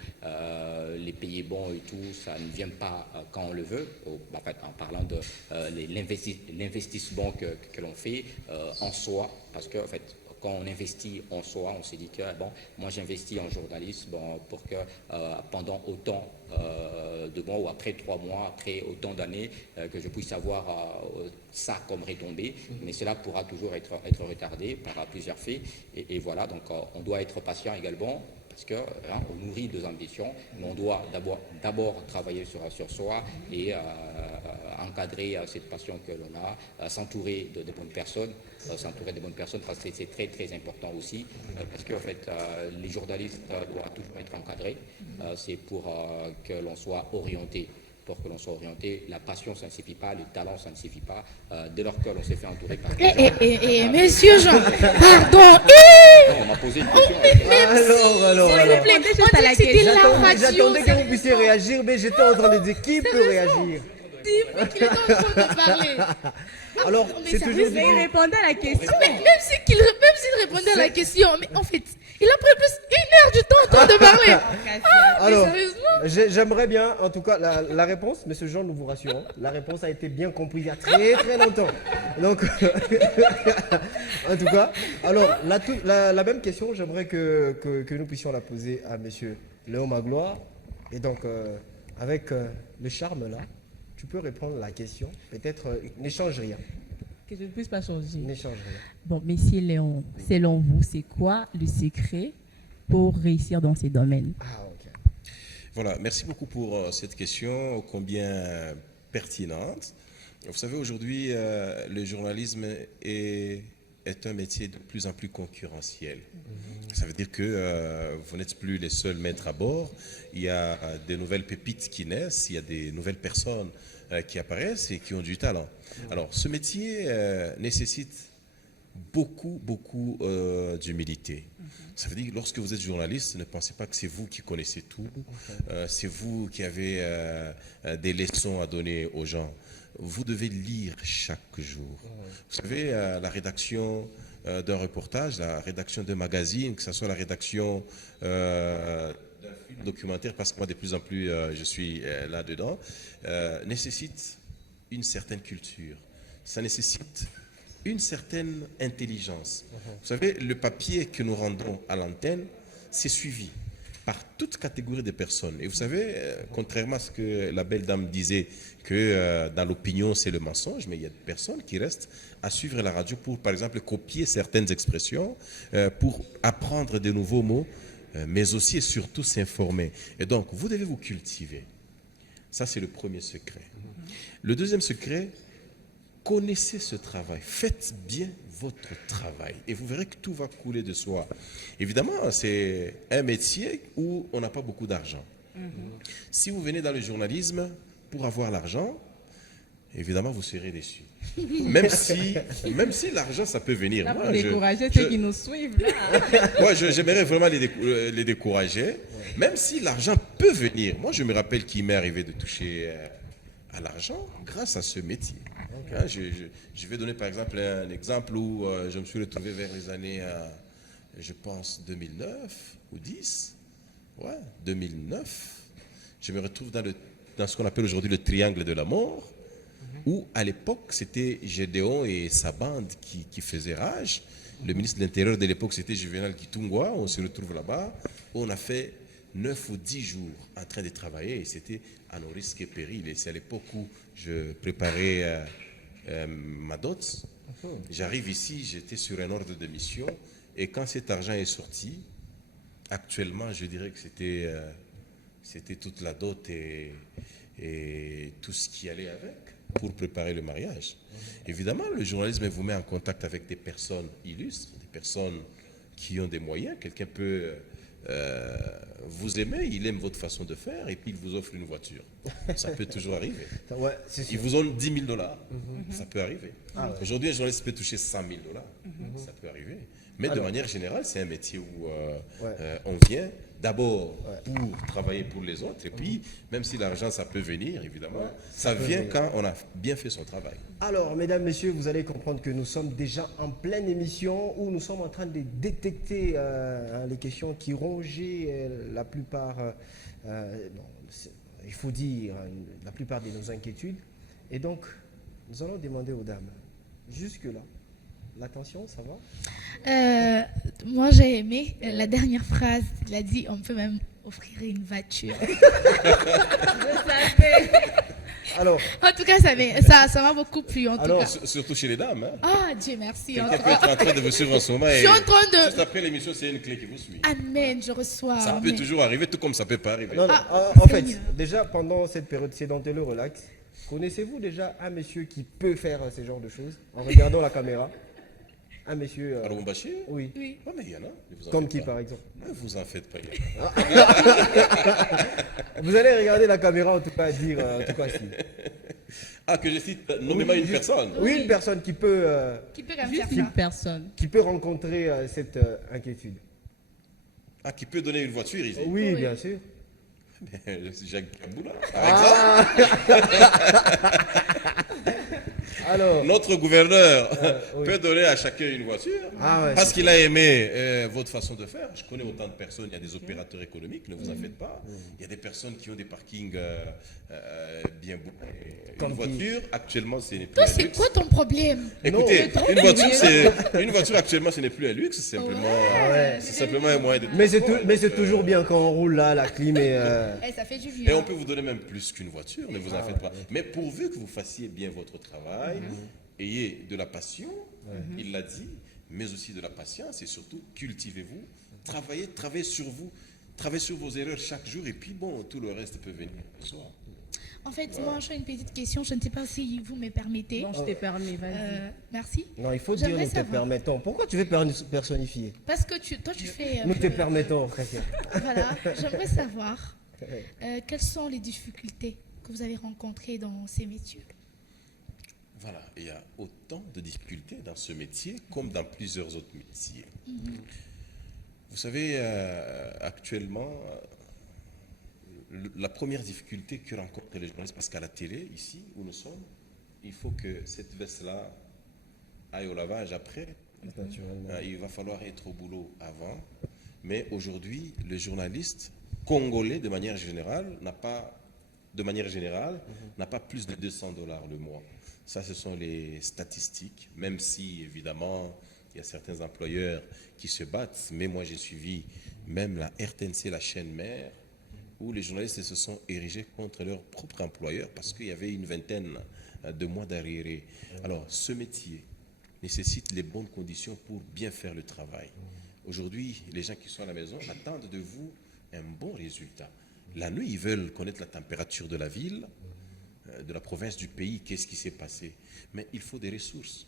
les pays bons et tout, ça ne vient pas quand on le veut, en fait, en parlant de l'investissement que l'on fait en soi, parce que, en fait, quand on investit en soi, on s'est dit que bon, moi j'investis en journalisme pour que pendant autant de mois, ou après 3 mois, après autant d'années, que je puisse avoir ça comme retombée, mais cela pourra toujours être retardé par plusieurs faits, et voilà, donc on doit être patient également, parce que on nourrit des ambitions, mais on doit d'abord travailler sur soi et encadrer cette passion que l'on a, s'entourer de bonnes personnes, parce que c'est très important aussi, parce que en fait, les journalistes doivent toujours être encadrés, c'est pour que l'on soit orienté. Pour que l'on soit orienté, la passion, ça ne suffit pas, le talent, ça ne suffit pas. Dès lors que l'on s'est fait entourer par Monsieur Jean, pardon. On m'a posé une question. Alors. S'il vous plaît, on dit que c'était la radio. J'attendais que vous puissiez réagir, mais j'étais en train de dire qui peut réagir. Qu'il est en train de parler. Alors, Mais c'est ça toujours risque Mais il répondait à la question. Mais même s'il répondait à la question, mais en fait, il a pris plus 1 heure du temps en train de parler. Mais Alors, sérieusement. j'aimerais bien, en tout cas, la réponse, monsieur Jean, nous vous rassurons, la réponse a été bien comprise il y a très longtemps. Donc, en tout cas, alors, la même question, j'aimerais que nous puissions la poser à monsieur Léon Magloire. Et donc, avec le charme là, tu peux répondre à la question. Peut-être, n'échange rien. Que je ne puisse pas changer. N'échange rien. Bon, Monsieur Léon, selon vous, c'est quoi le secret pour réussir dans ces domaines? Ah, ok. Voilà, merci beaucoup pour cette question ô combien pertinente. Vous savez, aujourd'hui, le journalisme est un métier de plus en plus concurrentiel. Ça veut dire que vous n'êtes plus les seuls maîtres à bord. Il y a des nouvelles pépites qui naissent, il y a des nouvelles personnes qui apparaissent et qui ont du talent. Alors, ce métier nécessite beaucoup d'humilité. Ça veut dire que lorsque vous êtes journaliste, ne pensez pas que c'est vous qui connaissez tout, c'est vous qui avez des leçons à donner aux gens. Vous devez lire chaque jour. Vous savez, la rédaction d'un reportage, la rédaction d'un magazine, que ce soit la rédaction d'un film documentaire, parce que moi de plus en plus je suis là-dedans, nécessite une certaine culture. Ça nécessite une certaine intelligence. Vous savez, le papier que nous rendons à l'antenne, c'est suivi par toute catégorie de personnes. Et vous savez, contrairement à ce que la belle dame disait, que dans l'opinion c'est le mensonge, mais il y a des personnes qui restent à suivre la radio pour, par exemple, copier certaines expressions, pour apprendre de nouveaux mots, mais aussi et surtout s'informer. Et donc, vous devez vous cultiver. Ça, c'est le premier secret. Le deuxième secret, connaissez ce travail, faites bien votre travail et vous verrez que tout va couler de soi. Évidemment, c'est un métier où on n'a pas beaucoup d'argent. Si vous venez dans le journalisme pour avoir l'argent, évidemment, vous serez déçu. Même si l'argent, ça peut venir. Là, Moi, pour décourager ceux qui nous suivent, là. moi, j'aimerais vraiment les décourager, même si l'argent peut venir. Moi, je me rappelle qu'il m'est arrivé de toucher à l'argent grâce à ce métier. Hein, je vais donner par exemple un exemple où je me suis retrouvé vers les années, je pense, 2009 ou 10. Ouais, 2009. Je me retrouve dans ce qu'on appelle aujourd'hui le triangle de la mort, où à l'époque, c'était Gédéon et sa bande qui faisaient rage. Le ministre de l'Intérieur de l'époque, c'était Juvenal Kitungwa. On se retrouve là-bas. On a fait 9 ou 10 jours en train de travailler et c'était à nos risques et périls. Et c'est à l'époque où je préparais ma dot. J'arrive ici, j'étais sur un ordre de mission et quand cet argent est sorti, actuellement, je dirais que c'était toute la dot et tout ce qui allait avec pour préparer le mariage. Évidemment, le journalisme vous met en contact avec des personnes illustres, des personnes qui ont des moyens. Quelqu'un peut vous aimer, il aime votre façon de faire et puis il vous offre une voiture. Ça peut toujours arriver. Ouais, c'est sûr. Ils vous donnent 10 000 $. Ça peut arriver. Ah ouais. Aujourd'hui, un journaliste peut toucher 100 000 $. Ça peut arriver. Mais de manière générale, c'est un métier où on vient d'abord pour travailler pour les autres. Et puis, même si l'argent, ça peut venir, évidemment, ça vient quand on a bien fait son travail. Alors, mesdames, messieurs, vous allez comprendre que nous sommes déjà en pleine émission où nous sommes en train de détecter les questions qui rongeaient la plupart, il faut dire, la plupart de nos inquiétudes. Et donc, nous allons demander aux dames, jusque-là, l'attention, ça va? Moi, j'ai aimé la dernière phrase. Il a dit on peut même offrir une voiture. Alors, En tout cas, ça m'a beaucoup plu. En tout Alors, cas. Surtout chez les dames. Hein. Ah, Dieu merci. En Quelqu'un tout peut être cas. en train de vous suivre en ce moment Je et suis en train de. juste après l'émission, c'est une clé qui vous suit. Amen, je reçois. Ça peut Amen. toujours arriver, tout comme ça peut pas arriver. non, non, Ah, en fait, Seigneur. déjà pendant cette période sédentaire relax, connaissez-vous déjà un monsieur qui peut faire ce genre de choses en regardant la caméra? Un monsieur. Alors, Mbaché Oui. Oui. Ouais, mais il y en a. Ne vous en Comme faites qui pas. par exemple? Ne vous en faites pas. Il y en a. Vous allez regarder la caméra en tout cas dire en tout cas si. Ah, que je cite nommément une personne. Oui, une personne qui peut Qui peut quand même Juste faire une ça. personne. rencontrer cette inquiétude. Ah, qui peut donner une voiture ici. Oui, Oui. bien sûr. C'est Jacques Kaboula, par Alors, exemple. Notre gouverneur oui. peut donner à chacun une voiture Ah ouais, parce c'est qu'il a aimé votre façon de faire. Je connais autant de personnes. Il y a des opérateurs économiques, ne vous en faites pas. Il y a des personnes qui ont des parkings bien beaux. Comme Une qui voiture, actuellement, ce n'est plus Toi, un c'est luxe. quoi ton problème? Écoutez, Non. une voiture actuellement, ce n'est plus un luxe, c'est simplement, Ouais. c'est simplement un moyen de Mais c'est transport. mais c'est toujours bien quand on roule là, la clim et Eh, ça fait du Et bien. on peut vous donner même plus qu'une voiture, ne vous en faites pas. Mais pourvu que vous fassiez bien votre travail, ayez de la passion, il l'a dit, mais aussi de la patience et surtout cultivez-vous, travaillez sur vous, travaillez sur vos erreurs chaque jour et puis bon, tout le reste peut venir le soir. En fait, moi, j'ai une petite question. Je ne sais pas si vous me permettez. Non, je t'ai permis, vas-y. Merci. non, il faut dire J'aimerais nous te savoir. permettons. Pourquoi tu veux personnifier? Parce que toi, tu fais. Nous te permettons, frère. Voilà. J'aimerais savoir quelles sont les difficultés que vous avez rencontrées dans ces métiers. Voilà, il y a autant de difficultés dans ce métier comme dans plusieurs autres métiers. Vous savez, actuellement, la première difficulté que rencontrent les journalistes, parce qu'à la télé, ici où nous sommes, il faut que cette veste-là aille au lavage après. Naturellement. Il va falloir être au boulot avant. Mais aujourd'hui, le journaliste Congolais, de manière générale, n'a pas plus de $200 le mois. Ça, ce sont les statistiques, même si, évidemment, il y a certains employeurs qui se battent. Mais moi, j'ai suivi même la RTNC, la chaîne mère, où les journalistes se sont érigés contre leur propre employeur parce qu'il y avait une vingtaine de mois d'arriérés. Alors, ce métier nécessite les bonnes conditions pour bien faire le travail. Aujourd'hui, les gens qui sont à la maison attendent de vous un bon résultat. La nuit, ils veulent connaître la température de la ville, de la province, du pays, qu'est-ce qui s'est passé. Mais il faut des ressources,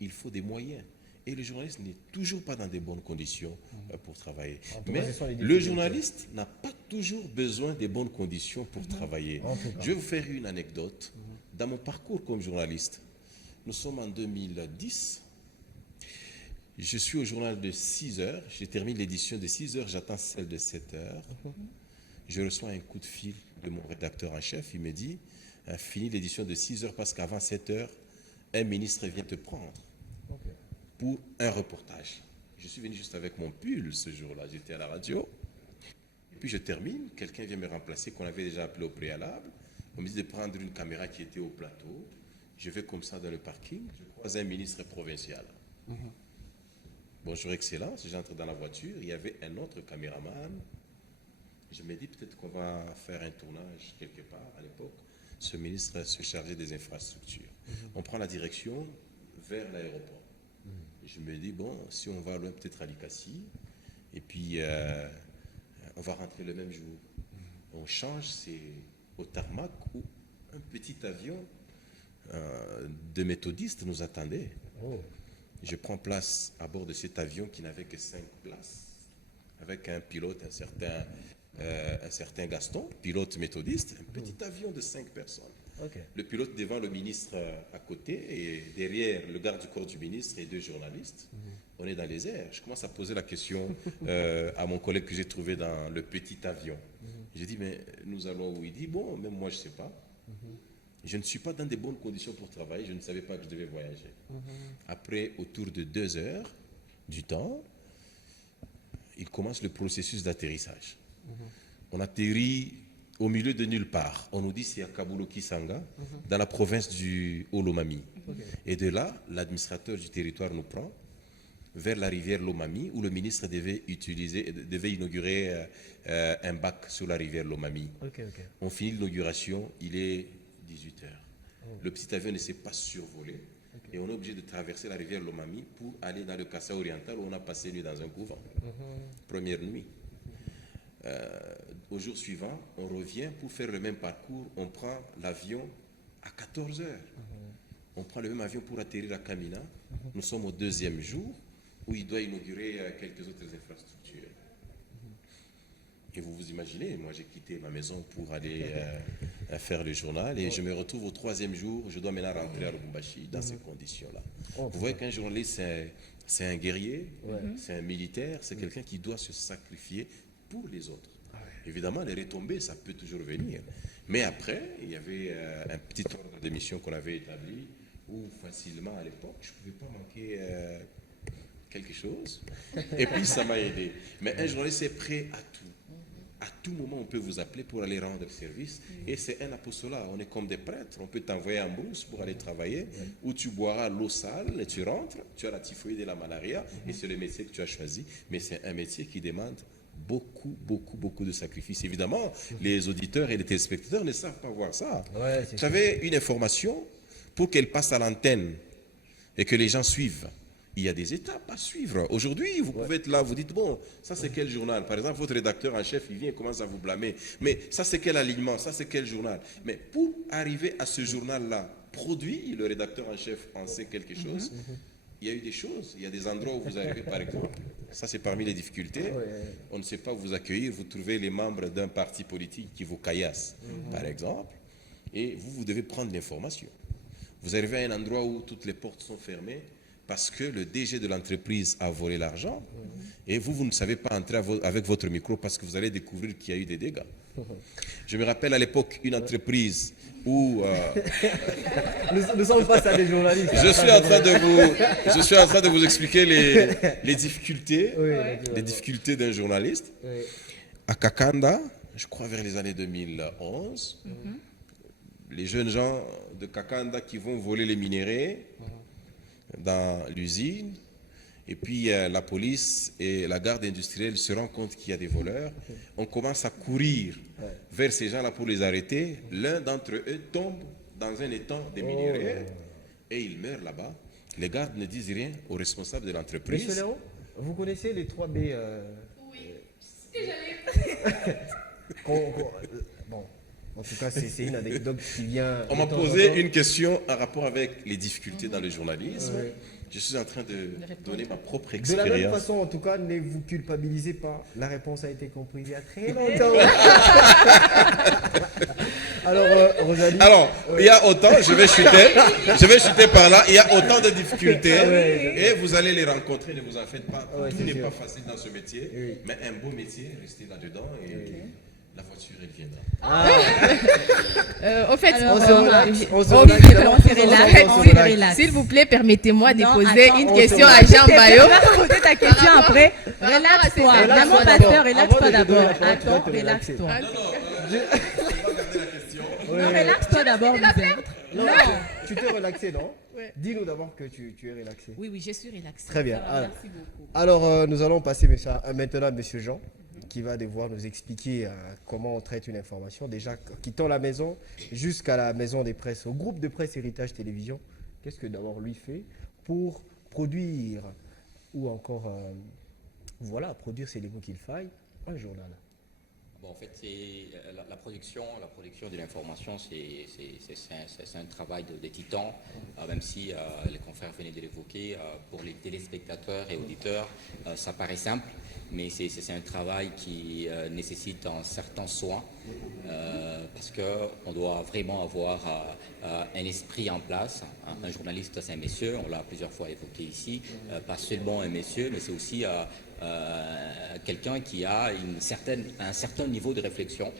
il faut des moyens. Et le journaliste n'est toujours pas dans de bonnes conditions pour travailler. Mais le journaliste n'a pas toujours besoin des bonnes conditions pour travailler. Je vais vous faire une anecdote. Dans mon parcours comme journaliste, nous sommes en 2010. Je suis au journal de 6 heures. Je termine l'édition de 6 heures, j'attends celle de 7 heures. Je reçois un coup de fil de mon rédacteur en chef. Il me dit, finis l'édition de 6 heures parce qu'avant 7 heures, un ministre vient te prendre pour un reportage. Je suis venu juste avec mon pull ce jour-là. J'étais à la radio. Et puis je termine. Quelqu'un vient me remplacer qu'on avait déjà appelé au préalable. On me dit de prendre une caméra qui était au plateau. Je vais comme ça dans le parking. Je croise un ministre provincial. Bonjour, Excellence. J'entre dans la voiture. Il y avait un autre caméraman. Je me dis peut-être qu'on va faire un tournage quelque part. À l'époque, ce ministre se chargeait des infrastructures. On prend la direction vers l'aéroport. Je me dis, bon, si on va loin, peut-être à Likasi, et puis on va rentrer le même jour. On change, c'est au tarmac où un petit avion de méthodistes nous attendait. Je prends place à bord de cet avion qui n'avait que 5 places, avec un pilote, un certain Gaston, pilote méthodiste, un petit avion de 5 personnes. Le pilote devant le ministre à côté et derrière le garde du corps du ministre et 2 journalistes. On est dans les airs. Je commence à poser la question à mon collègue que j'ai trouvé dans le petit avion. J'ai dit, mais nous allons où? Il dit, bon, même moi je ne sais pas. Je ne suis pas dans de bonnes conditions pour travailler. Je ne savais pas que je devais voyager. Après, autour de 2 heures du temps, il commence le processus d'atterrissage. On atterrit au milieu de nulle part. On nous dit c'est à Kabulo-Kisanga, dans la province du Olomami. Et de là, l'administrateur du territoire nous prend vers la rivière Lomami, où le ministre devait inaugurer un bac sur la rivière Lomami. On finit l'inauguration, il est 18h. Le petit avion ne s'est pas survolé. Et on est obligé de traverser la rivière Lomami pour aller dans le Kassa oriental où on a passé nuit dans un couvent. Première nuit. Au jour suivant, on revient pour faire le même parcours. On prend l'avion à 14h. On prend le même avion pour atterrir à Kamina. Nous sommes au 2e jour où il doit inaugurer quelques autres infrastructures. Et vous vous imaginez, moi j'ai quitté ma maison pour aller faire le journal et je me retrouve au 3e jour. Je dois maintenant rentrer à Lubumbashi dans ces conditions-là. Vous voyez qu'un journaliste, c'est un guerrier, c'est un militaire, c'est quelqu'un qui doit se sacrifier pour les autres. Évidemment, les retombées, ça peut toujours venir. Mais après, il y avait un petit ordre de mission qu'on avait établi où facilement, à l'époque, je ne pouvais pas manquer quelque chose. Et puis, ça m'a aidé. Mais un journaliste est prêt à tout. À tout moment, on peut vous appeler pour aller rendre service. Et c'est un apostolat. On est comme des prêtres. On peut t'envoyer en brousse pour aller travailler, où tu boiras l'eau sale et tu rentres. Tu as la typhoïde et la malaria. Et c'est le métier que tu as choisi. Mais c'est un métier qui demande beaucoup de sacrifices. Évidemment, les auditeurs et les téléspectateurs ne savent pas voir ça. Vous savez, une information, pour qu'elle passe à l'antenne et que les gens suivent, il y a des étapes à suivre. Aujourd'hui, vous pouvez être là, vous dites, bon, ça c'est quel journal? Par exemple, votre rédacteur en chef, il vient et commence à vous blâmer. Mais ça c'est quel alignement? Ça c'est quel journal? Mais pour arriver à ce journal-là, produit, le rédacteur en chef en sait quelque chose. Il y a eu des choses, il y a des endroits où vous arrivez, par exemple, ça c'est parmi les difficultés, on ne sait pas vous accueillir, vous trouvez les membres d'un parti politique qui vous caillassent, par exemple, et vous devez prendre l'information. Vous arrivez à un endroit où toutes les portes sont fermées parce que le DG de l'entreprise a volé l'argent, et vous ne savez pas entrer avec votre micro parce que vous allez découvrir qu'il y a eu des dégâts. Je me rappelle à l'époque une entreprise où... Nous sommes face à des journalistes. Je suis en train de vous expliquer les difficultés, les difficultés d'un journaliste. À Kakanda, je crois vers les années 2011. Les jeunes gens de Kakanda qui vont voler les minéraux dans l'usine. Et puis la police et la garde industrielle se rendent compte qu'il y a des voleurs. On commence à courir vers ces gens-là pour les arrêter. L'un d'entre eux tombe dans un étang des minéraux et il meurt là-bas. Les gardes ne disent rien aux responsables de Monsieur l'entreprise. Léon, vous connaissez les 3 B Oui, c'est ce que j'allais. Bon, en tout cas, c'est une anecdote qui vient... On m'a de temps en posé temps. une question en rapport avec les difficultés dans le journalisme. Je suis en train de donner ma propre De la même expérience. façon, en tout cas, ne vous culpabilisez pas. La réponse a été comprise il y a très longtemps. Alors, Rosalie... Alors, il y a autant, je vais chuter par là, il y a autant de difficultés et vous allez les rencontrer, ne vous en faites pas. Ouais, Tout c'est n'est sûr. pas facile dans ce métier, Oui. mais un beau métier, restez là-dedans et la voiture, elle viendra. Au fait, On se relaxe, on se Oh, relaxe. oui, d'abord. on se relaxe. On se relaxe. S'il vous plaît, permettez-moi de Non, poser attends, une on question se à relaxe. Jean Bayo. Tu vas poser ta question après. par rapport à Relaxe-toi. ces- Vraiment, Relaxe-toi pasteur, d'abord. relaxe-toi Avant de te donner d'abord. la parole, tu dois Attends, te relaxer. relaxe-toi. On va garder la question. Non, relaxe-toi d'abord, Lisette. Non, tu t'es relaxé, non? Dis-nous d'abord que tu es relaxé. Oui, oui, je suis relaxée. Très bien. Alors, merci beaucoup. Alors, nous allons passer maintenant à Monsieur Jean, qui va devoir nous expliquer comment on traite une information. Déjà, quittant la maison jusqu'à la maison des presses, au groupe de presse Héritage Télévision. Qu'est-ce que d'abord lui fait pour produire, ou encore, voilà, produire, c'est les mots qu'il faille, un journal. Bon, en fait, c'est la production de l'information, c'est un travail de titan, même si les confrères venaient de l'évoquer. Pour les téléspectateurs et auditeurs, ça paraît simple, mais c'est un travail qui nécessite un certain soin, parce qu'on doit vraiment avoir un esprit en place. Un journaliste, c'est un monsieur, on l'a plusieurs fois évoqué ici, pas seulement un monsieur, mais c'est aussi quelqu'un qui a un certain niveau de réflexion,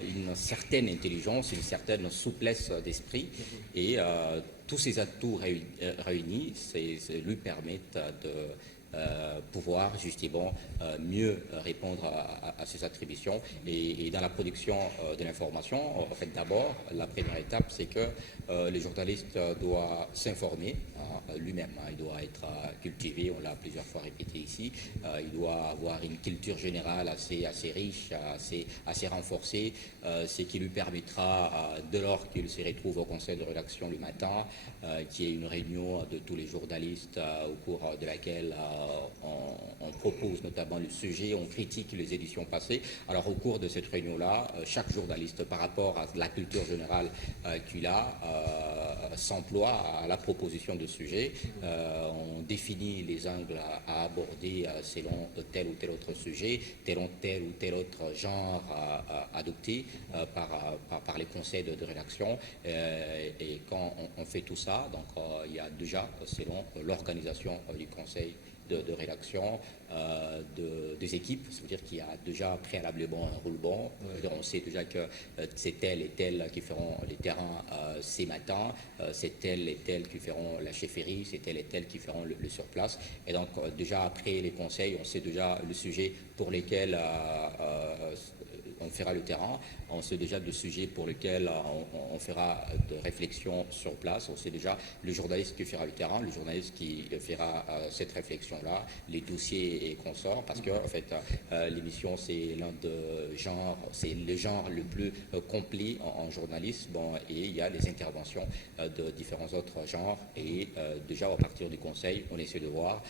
une certaine intelligence, une certaine souplesse d'esprit, et tous ces atouts réunis lui permettent de pouvoir justement mieux répondre à ces attributions. Et dans la production de l'information, en fait, d'abord, la première étape, c'est que le journaliste doit s'informer lui-même. Il doit être cultivé, on l'a plusieurs fois répété ici. Il doit avoir une culture générale assez riche, assez renforcée, ce qui lui permettra, dès lors qu'il se retrouve au conseil de rédaction le matin, qui est une réunion de tous les journalistes au cours de laquelle on propose notamment le sujet, on critique les éditions passées. Alors au cours de cette réunion-là, chaque journaliste, par rapport à la culture générale qu'il a, s'emploie à la proposition de sujet. On définit les angles à aborder selon tel ou tel autre sujet, tel ou tel autre genre adopté par les conseils de rédaction. Et quand on fait tout ça, donc il y a déjà, selon l'organisation du conseil de rédaction, des équipes, ça veut dire qu'il y a déjà préalablement un roulement. On sait déjà que c'est tel et tel qui feront les terrains ces matins, c'est tel et tel qui feront la chefferie, c'est tel et tel qui feront le surplace. Et donc déjà après les conseils, on sait déjà le sujet pour lesquels on fera le terrain, on sait déjà le sujet pour lequel on fera de réflexion sur place, on sait déjà le journaliste qui fera le terrain, le journaliste qui fera cette réflexion-là, les dossiers et consorts, parce que en fait, l'émission c'est l'un de genre, c'est le genre le plus complet en journalisme, et il y a des interventions de différents autres genres, et déjà à partir du conseil, on essaie de voir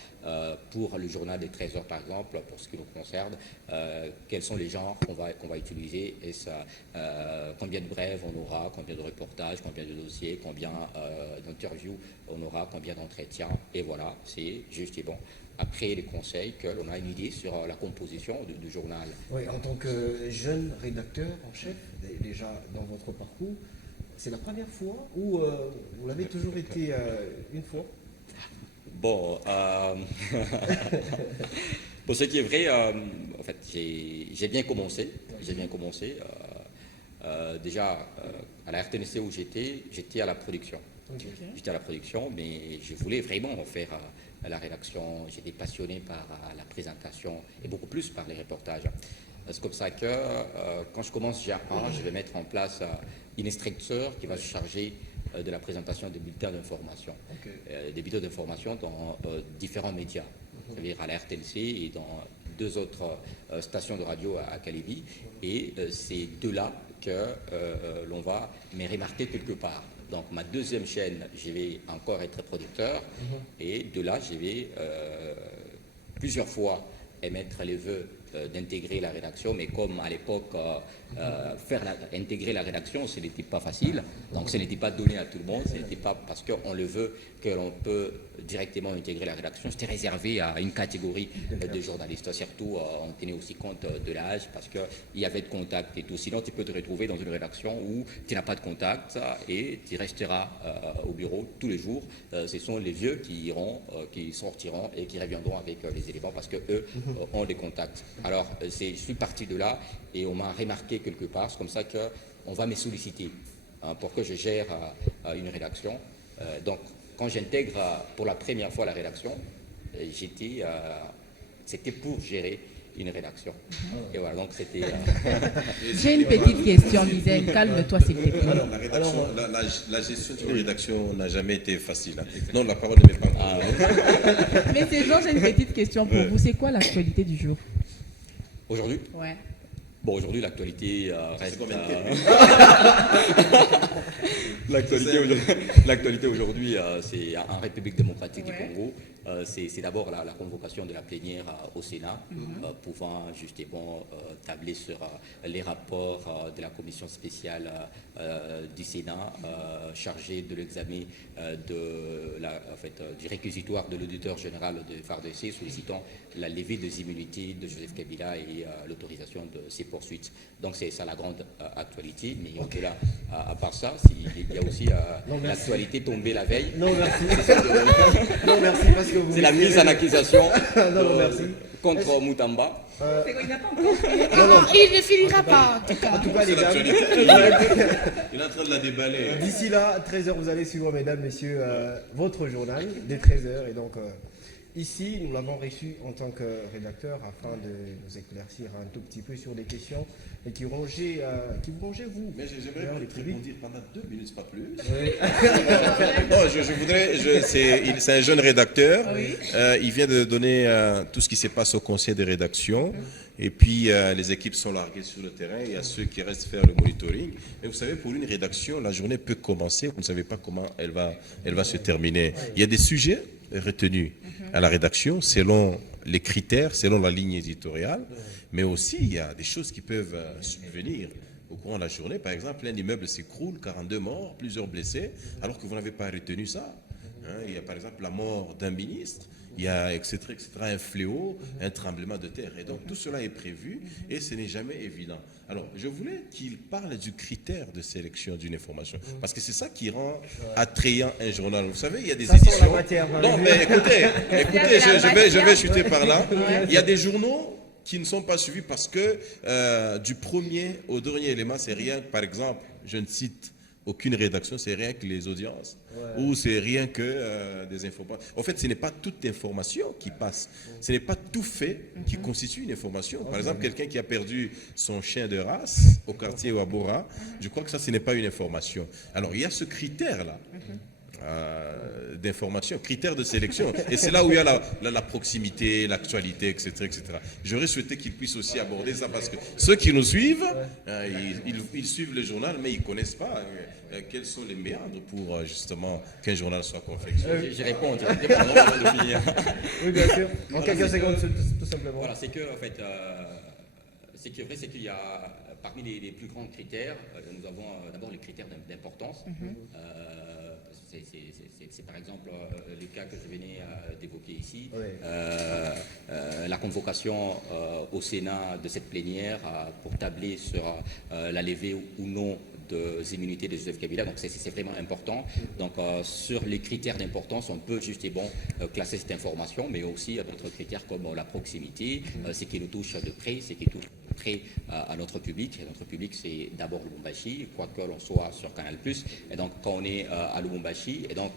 pour le journal des 13 heures par exemple, pour ce qui nous concerne, quels sont les genres qu'on va utiliser, et ça, combien de brèves on aura, combien de reportages, combien de dossiers, combien d'interviews on aura, combien d'entretiens, et voilà, c'est juste et bon. Après les conseils, que l'on a une idée sur la composition du journal. Oui, en tant que jeune rédacteur en chef, déjà dans votre parcours, c'est la première fois ou vous l'avez toujours été une fois? Bon, pour ce qui est vrai, en fait, j'ai bien commencé. Déjà, à la RTNC où j'étais à la production. Okay. J'étais à la production, mais je voulais vraiment faire la rédaction. J'étais passionné par la présentation et beaucoup plus par les reportages. C'est comme ça que quand je commence GR1, je vais mettre en place une structure qui va se charger de la présentation des bulletins d'information. Des bulletins d'information dans différents médias, c'est-à-dire à la RTNC et dans 2 autres stations de radio à Calibi. Et c'est de là que l'on va me remarquer quelque part. Donc ma 2e chaîne, je vais encore être producteur. Et de là, je vais plusieurs fois émettre les vœux d'intégrer la rédaction, mais comme à l'époque, intégrer la rédaction, ce n'était pas facile, donc ce n'était pas donné à tout le monde, ce n'était pas parce qu'on le veut que l'on peut directement intégrer la rédaction, c'était réservé à une catégorie de journalistes, surtout on tenait aussi compte de l'âge, parce qu'il y avait de contact et tout, sinon tu peux te retrouver dans une rédaction où tu n'as pas de contact et tu resteras au bureau tous les jours. Ce sont les vieux qui iront, qui sortiront et qui reviendront avec les éléments parce qu'eux ont des contacts. Alors, je suis parti de là et on m'a remarqué quelque part. C'est comme ça qu'on va me solliciter pour que je gère une rédaction. Donc, quand j'intègre pour la première fois la rédaction, c'était pour gérer une rédaction. Et voilà, donc c'était... J'ai une petite question, Mizel. Calme-toi, s'il te plaît. Alors, la gestion d'une rédaction n'a jamais été facile. Hein. Non, la parole ne m'est pas encore. Mais c'est Jean, j'ai une petite question pour vous. C'est quoi l'actualité du jour? Aujourd'hui? Ouais. Bon, aujourd'hui, l'actualité reste... L'actualité aujourd'hui, c'est en République démocratique du Congo. C'est d'abord la convocation de la plénière au Sénat, pouvant justement tabler sur les rapports de la commission spéciale du Sénat chargée de l'examen du réquisitoire de l'auditeur général de FARDC sollicitant la levée des immunités de Joseph Kabila et l'autorisation de ses poursuites. Donc c'est ça la grande actualité. Mais au-delà, à part ça, il y a aussi l'actualité tombée la veille. Non, merci. Non, merci parce que vous... C'est la mise en accusation non, merci. contre Moutamba. Il ne finira pas, en tout cas. En tout cas, les dames, Il est en train de la déballer. d'ici là, 13h, vous allez suivre, mesdames, messieurs, votre journal dès 13h. Et donc, ici, nous l'avons reçu en tant que rédacteur afin de nous éclaircir un tout petit peu sur des questions et qui vous rongez, vous. Mais j'aimerais les te répondre pendant 2 minutes, pas plus. Oui. Non, je voudrais, c'est un jeune rédacteur. Il vient de donner tout ce qui se passe au conseil de rédaction. Et puis, les équipes sont larguées sur le terrain. Il y a ceux qui restent faire le monitoring. Mais vous savez, pour une rédaction, la journée peut commencer. Vous ne savez pas comment elle va se terminer. Il y a des sujets retenus à la rédaction selon les critères, selon la ligne éditoriale. Mais aussi, il y a des choses qui peuvent subvenir au courant de la journée. Par exemple, un immeuble s'écroule, 42 morts, plusieurs blessés, alors que vous n'avez pas retenu ça. Il y a par exemple la mort d'un ministre, il y a etc., un fléau, un tremblement de terre. Et donc tout cela est prévu et ce n'est jamais évident. Alors je voulais qu'il parle du critère de sélection d'une information, parce que c'est ça qui rend attrayant un journal. Vous savez, il y a des éditions... Non, mais écoutez, je vais chuter par là. Il y a des journaux qui ne sont pas suivis parce que du premier au dernier élément, c'est rien, par exemple, je ne cite aucune rédaction, c'est rien que les audiences, ou c'est rien que des informations. En fait, ce n'est pas toute information qui passe, ce n'est pas tout fait qui constitue une information. Par exemple, quelqu'un qui a perdu son chien de race au quartier Ouabora, je crois que ça, ce n'est pas une information. Alors, il y a ce critère-là. D'information, critères de sélection. Et c'est là où il y a la proximité, l'actualité, etc., etc. J'aurais souhaité qu'ils puissent aussi aborder ça parce que ceux qui nous suivent, ils suivent le journal, mais ils ne connaissent pas quels sont les méandres pour justement qu'un journal soit confectionné. Je réponds. Oui, bien sûr. En quelques secondes, tout simplement. Voilà, c'est que, en fait, ce qui est vrai, c'est qu'il y a, parmi les plus grands critères, nous avons d'abord les critères d'importance. C'est par exemple le cas que je venais d'évoquer ici, la convocation au Sénat de cette plénière pour tabler sur la levée ou non des immunités de Joseph Kabila. Donc c'est vraiment important. Donc sur les critères d'importance, on peut justement classer cette information, mais aussi d'autres critères comme la proximité, ce qui nous touche de près, ce qui touche de près à notre public. Et notre public, c'est d'abord Lubumbashi, quoique l'on soit sur Canal+. Et donc quand on est à Lubumbashi, et donc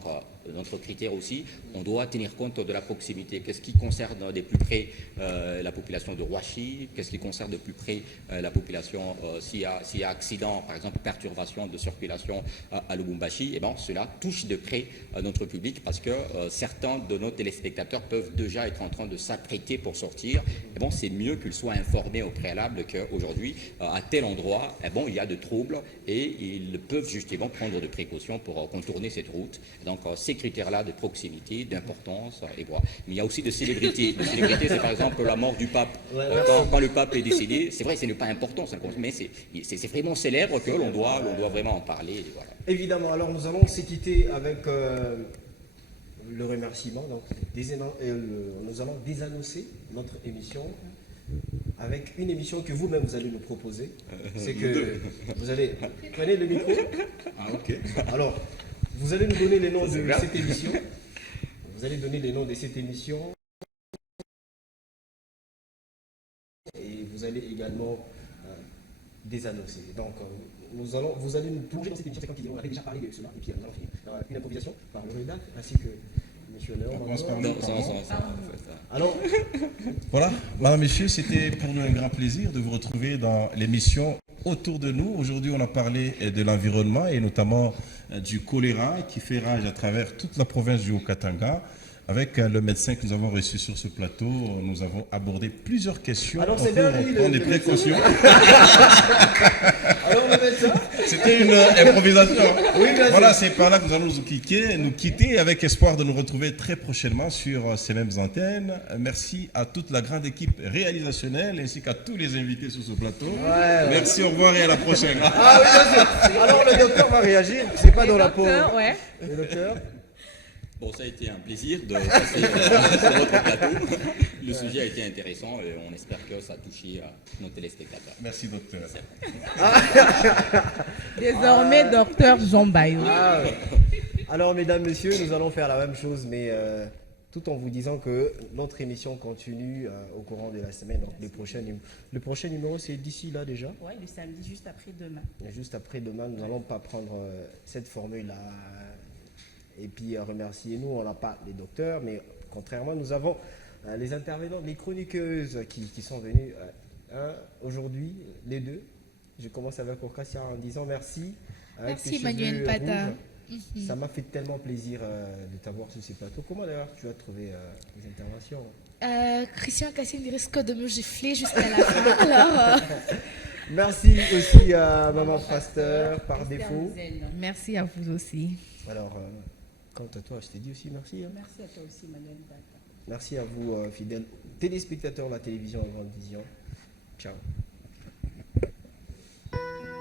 notre critère aussi, on doit tenir compte de la proximité. Qu'est-ce qui concerne de plus près la population de Roissy? Qu'est-ce qui concerne de plus près la population s'il y a accident, par exemple perturbation de circulation à Lubumbashi? Eh bien, cela touche de près notre public parce que certains de nos téléspectateurs peuvent déjà être en train de s'apprêter pour sortir. Eh bon, c'est mieux qu'ils soient informés au préalable qu'aujourd'hui, à tel endroit, eh bon, il y a de troubles et ils peuvent justement prendre de précautions pour contourner cette route. Donc, ces critères-là de proximité, d'importance, et voilà. Mais il y a aussi de célébrité. De célébrité, c'est par exemple la mort du pape. Quand le pape est décédé, c'est vrai, ce n'est pas important, mais c'est vraiment célèbre que l'on doit vraiment en parler. Et voilà. Évidemment, alors nous allons se quitter avec le remerciement. Donc, nous allons désannoncer notre émission avec une émission que vous-même vous allez nous proposer. C'est que vous allez... Prenez le micro. Ah, ok. Alors, vous allez nous donner les noms de cette émission. Vous allez donner les noms de cette émission. Et vous allez également désannoncer. Donc, vous allez nous plonger dans cette émission. C'est comme on avait déjà parlé de cela. Et puis, nous allons finir une improvisation par le rédac ainsi que M. Léon. Alors, voilà, madame, messieurs, c'était pour nous un grand plaisir de vous retrouver dans l'émission Autour de nous. Aujourd'hui, on a parlé de l'environnement et notamment du choléra qui fait rage à travers toute la province du Haut-Katanga. Avec le médecin que nous avons reçu sur ce plateau, nous avons abordé plusieurs questions. Alors, c'est bien lui, prendre des précautions. Alors, le médecin. C'était une improvisation. Oui, voilà, c'est par là que nous allons nous quitter avec espoir de nous retrouver très prochainement sur ces mêmes antennes. Merci à toute la grande équipe réalisationnelle ainsi qu'à tous les invités sur ce plateau. Ouais. Merci, au revoir et à la prochaine. Ah oui, bien sûr. Alors, le docteur va réagir. C'est pas dans la peau. Ouais. Le docteur. Bon, ça a été un plaisir de passer sur votre plateau. Le sujet a été intéressant et on espère que ça a touché nos téléspectateurs. Merci, docteur. Désormais, docteur Jean Bayou. Alors, mesdames, messieurs, nous allons faire la même chose, mais tout en vous disant que notre émission continue au courant de la semaine. Donc, le prochain numéro, c'est d'ici là déjà. Oui, le samedi, juste après demain. Et juste après demain, nous n'allons pas prendre cette formule-là. Et puis remercier nous, on n'a pas les docteurs, mais contrairement, nous avons les intervenants, les chroniqueuses qui sont venues aujourd'hui, les deux. Je commence avec Ocassia en disant merci. Merci Manuel Pata. Ça m'a fait tellement plaisir de t'avoir sur ces plateaux. Comment d'ailleurs tu as trouvé les interventions? Christian Cassine risque de me gifler jusqu'à la fin. Alors, merci aussi à Maman Pasteur par défaut. Merci à vous aussi. Alors, quant à toi, je t'ai dit aussi merci. Hein. Merci à toi aussi, Manuel Bata. Merci à vous, fidèles téléspectateurs de la télévision en grande vision. Ciao.